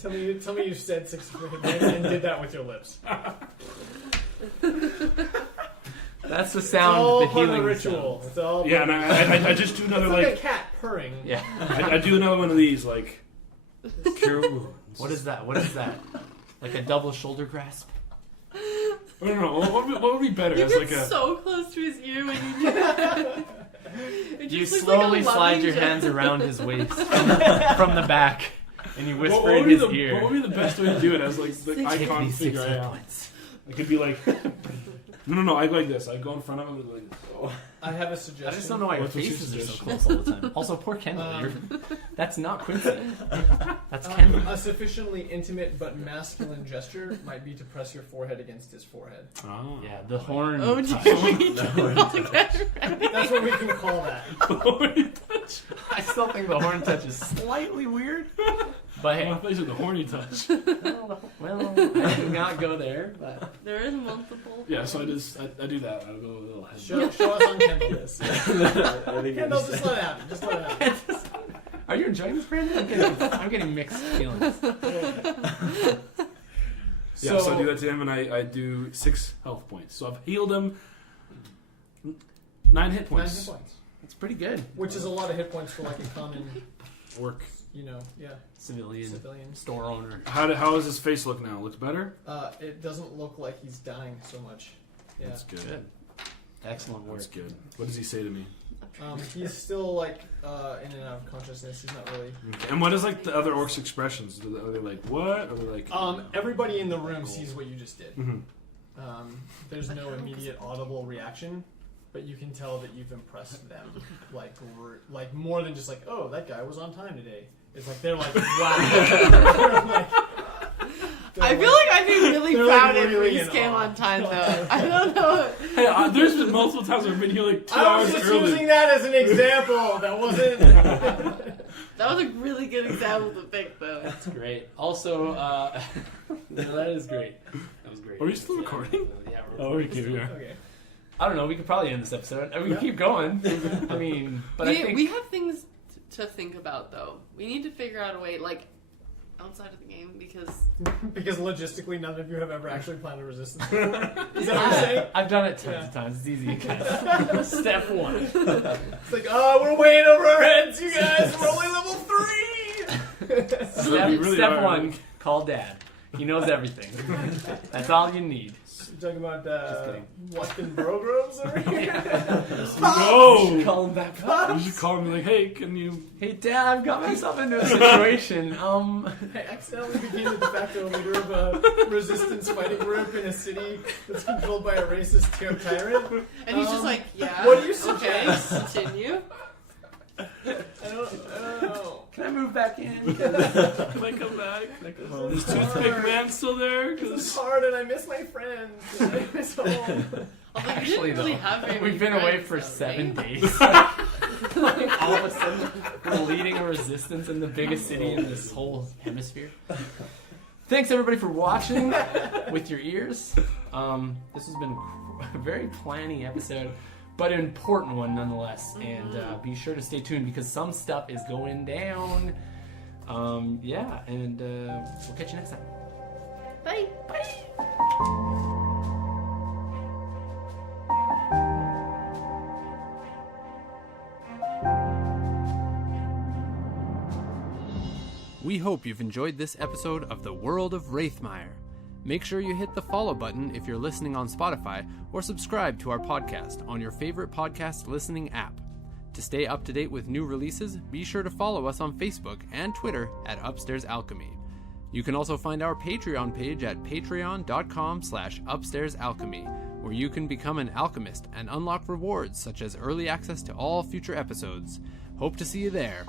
Tell me you said 6 and did that with your lips. That's the It's sound all the part of the healing ritual. It's all Yeah, and I just do another it's like a like. cat purring. Yeah. I do another one of these like. Cure wounds. What is that? What is that? Like a double shoulder grasp? I don't know. What would be better You as get like a. so close to his ear when you do that. It You just looks like a slowly slide loving your gesture. hands around his waist from the back, and you whisper What in would be his the ear. What would be the best way to do it as like the Take icon these 6 figure I hit am? points. It could be like. No. I go like this. I go in front of him and like. Oh. I have a suggestion. I just don't know why your What's your faces are so suggestion? close all the time. Also, poor Kendall. Um, That's not Quincy. That's Kendall. A sufficiently intimate but masculine gesture might be to press your forehead against his forehead. Oh. Yeah, the horn. Oh, touch. dear. We don't get ready. That's what we can call that. I still think the horn touch is slightly weird. But hey, I thought you said the horny touch. well, I did not go there. But There is multiple. Yeah, so I do that. I'll go with a little head. Show us on Kendall. I think Kendall, just let it happen. Just let it happen. are you enjoying this, Brandon? I'm getting mixed feelings. Yeah, so I do that to him, and I do 6 health points. So I've healed him 9 hit 9 points. hit points. It's pretty good. Which is a lot of hit points for like a common, Work. Civilian civilian. store owner. How does his face look now? Looks better? It doesn't look like he's dying so much. Yeah. That's good. Good. Excellent work. That's good. What does he say to me? He's still like in and out of consciousness. He's not really. Okay. And what is like the other orcs' expressions? Are they like what? Are they like? Everybody in the room sees what you just did. Mhm. There's no immediate audible reaction, but you can tell that you've impressed them, like more than just like, oh, that guy was on time today. It's like they're like, wow. I feel like I'd be really they're, proud like, if really Reese in came awe. on time, though. I don't know. Hey, there's been multiple times I've been here like 2 I was hours just early. using that as an example. That wasn't. That was a really good example to pick, though. That's great. Also, no, that is great. That was great. Are we still recording? Yeah, Oh, we're we keep here. Okay. I don't know. We could probably end this episode. We can keep going. I mean, but I we, think we have things to think about, though. We need to figure out a way, like, outside of the game, because Because logistically, none of you have ever actually planned a resistance before. Is that what you're saying? I've done it tons Yeah. of times. It's easy. Guys. Step 1. It's like, oh, we're way over our heads, you guys. We're only level 3. Step, We really step are. 1. Call Dad. He knows everything. That's all you need. You're talking about kidding. Watkin Brogroves over here? No! Call him back up. You should call him like, hey, can you? Hey, Dad, I've got myself into a situation. I accidentally became the de facto leader of a resistance fighting group in a city that's controlled by a racist tyrant. and he's just like, yeah. what do you Okay, suggest? continue. I don't know. Can I move back in? Can I come back? Is Toothpick Man still there? This is 'Cause hard and I miss my friends. I miss home. Although you Actually, didn't really though, have very we've many been away friends, for though, 7 right? days. Like, all of a sudden, we're leading a resistance in the biggest city in this whole hemisphere. Thanks, everybody, for watching with your ears. This has been a very planny episode, but an important one nonetheless. And be sure to stay tuned because some stuff is going down. Yeah, and we'll catch you next time. Bye. we We hope you've enjoyed this episode of the World of Raethmire. Make sure you hit the follow button if you're listening on Spotify, or subscribe to our podcast on your favorite podcast listening app. To stay up to date with new releases, be sure to follow us on Facebook and Twitter at Upstairs Alchemy. You can also find our Patreon page at patreon.com/upstairsalchemy, where you can become an alchemist and unlock rewards such as early access to all future episodes. Hope to see you there.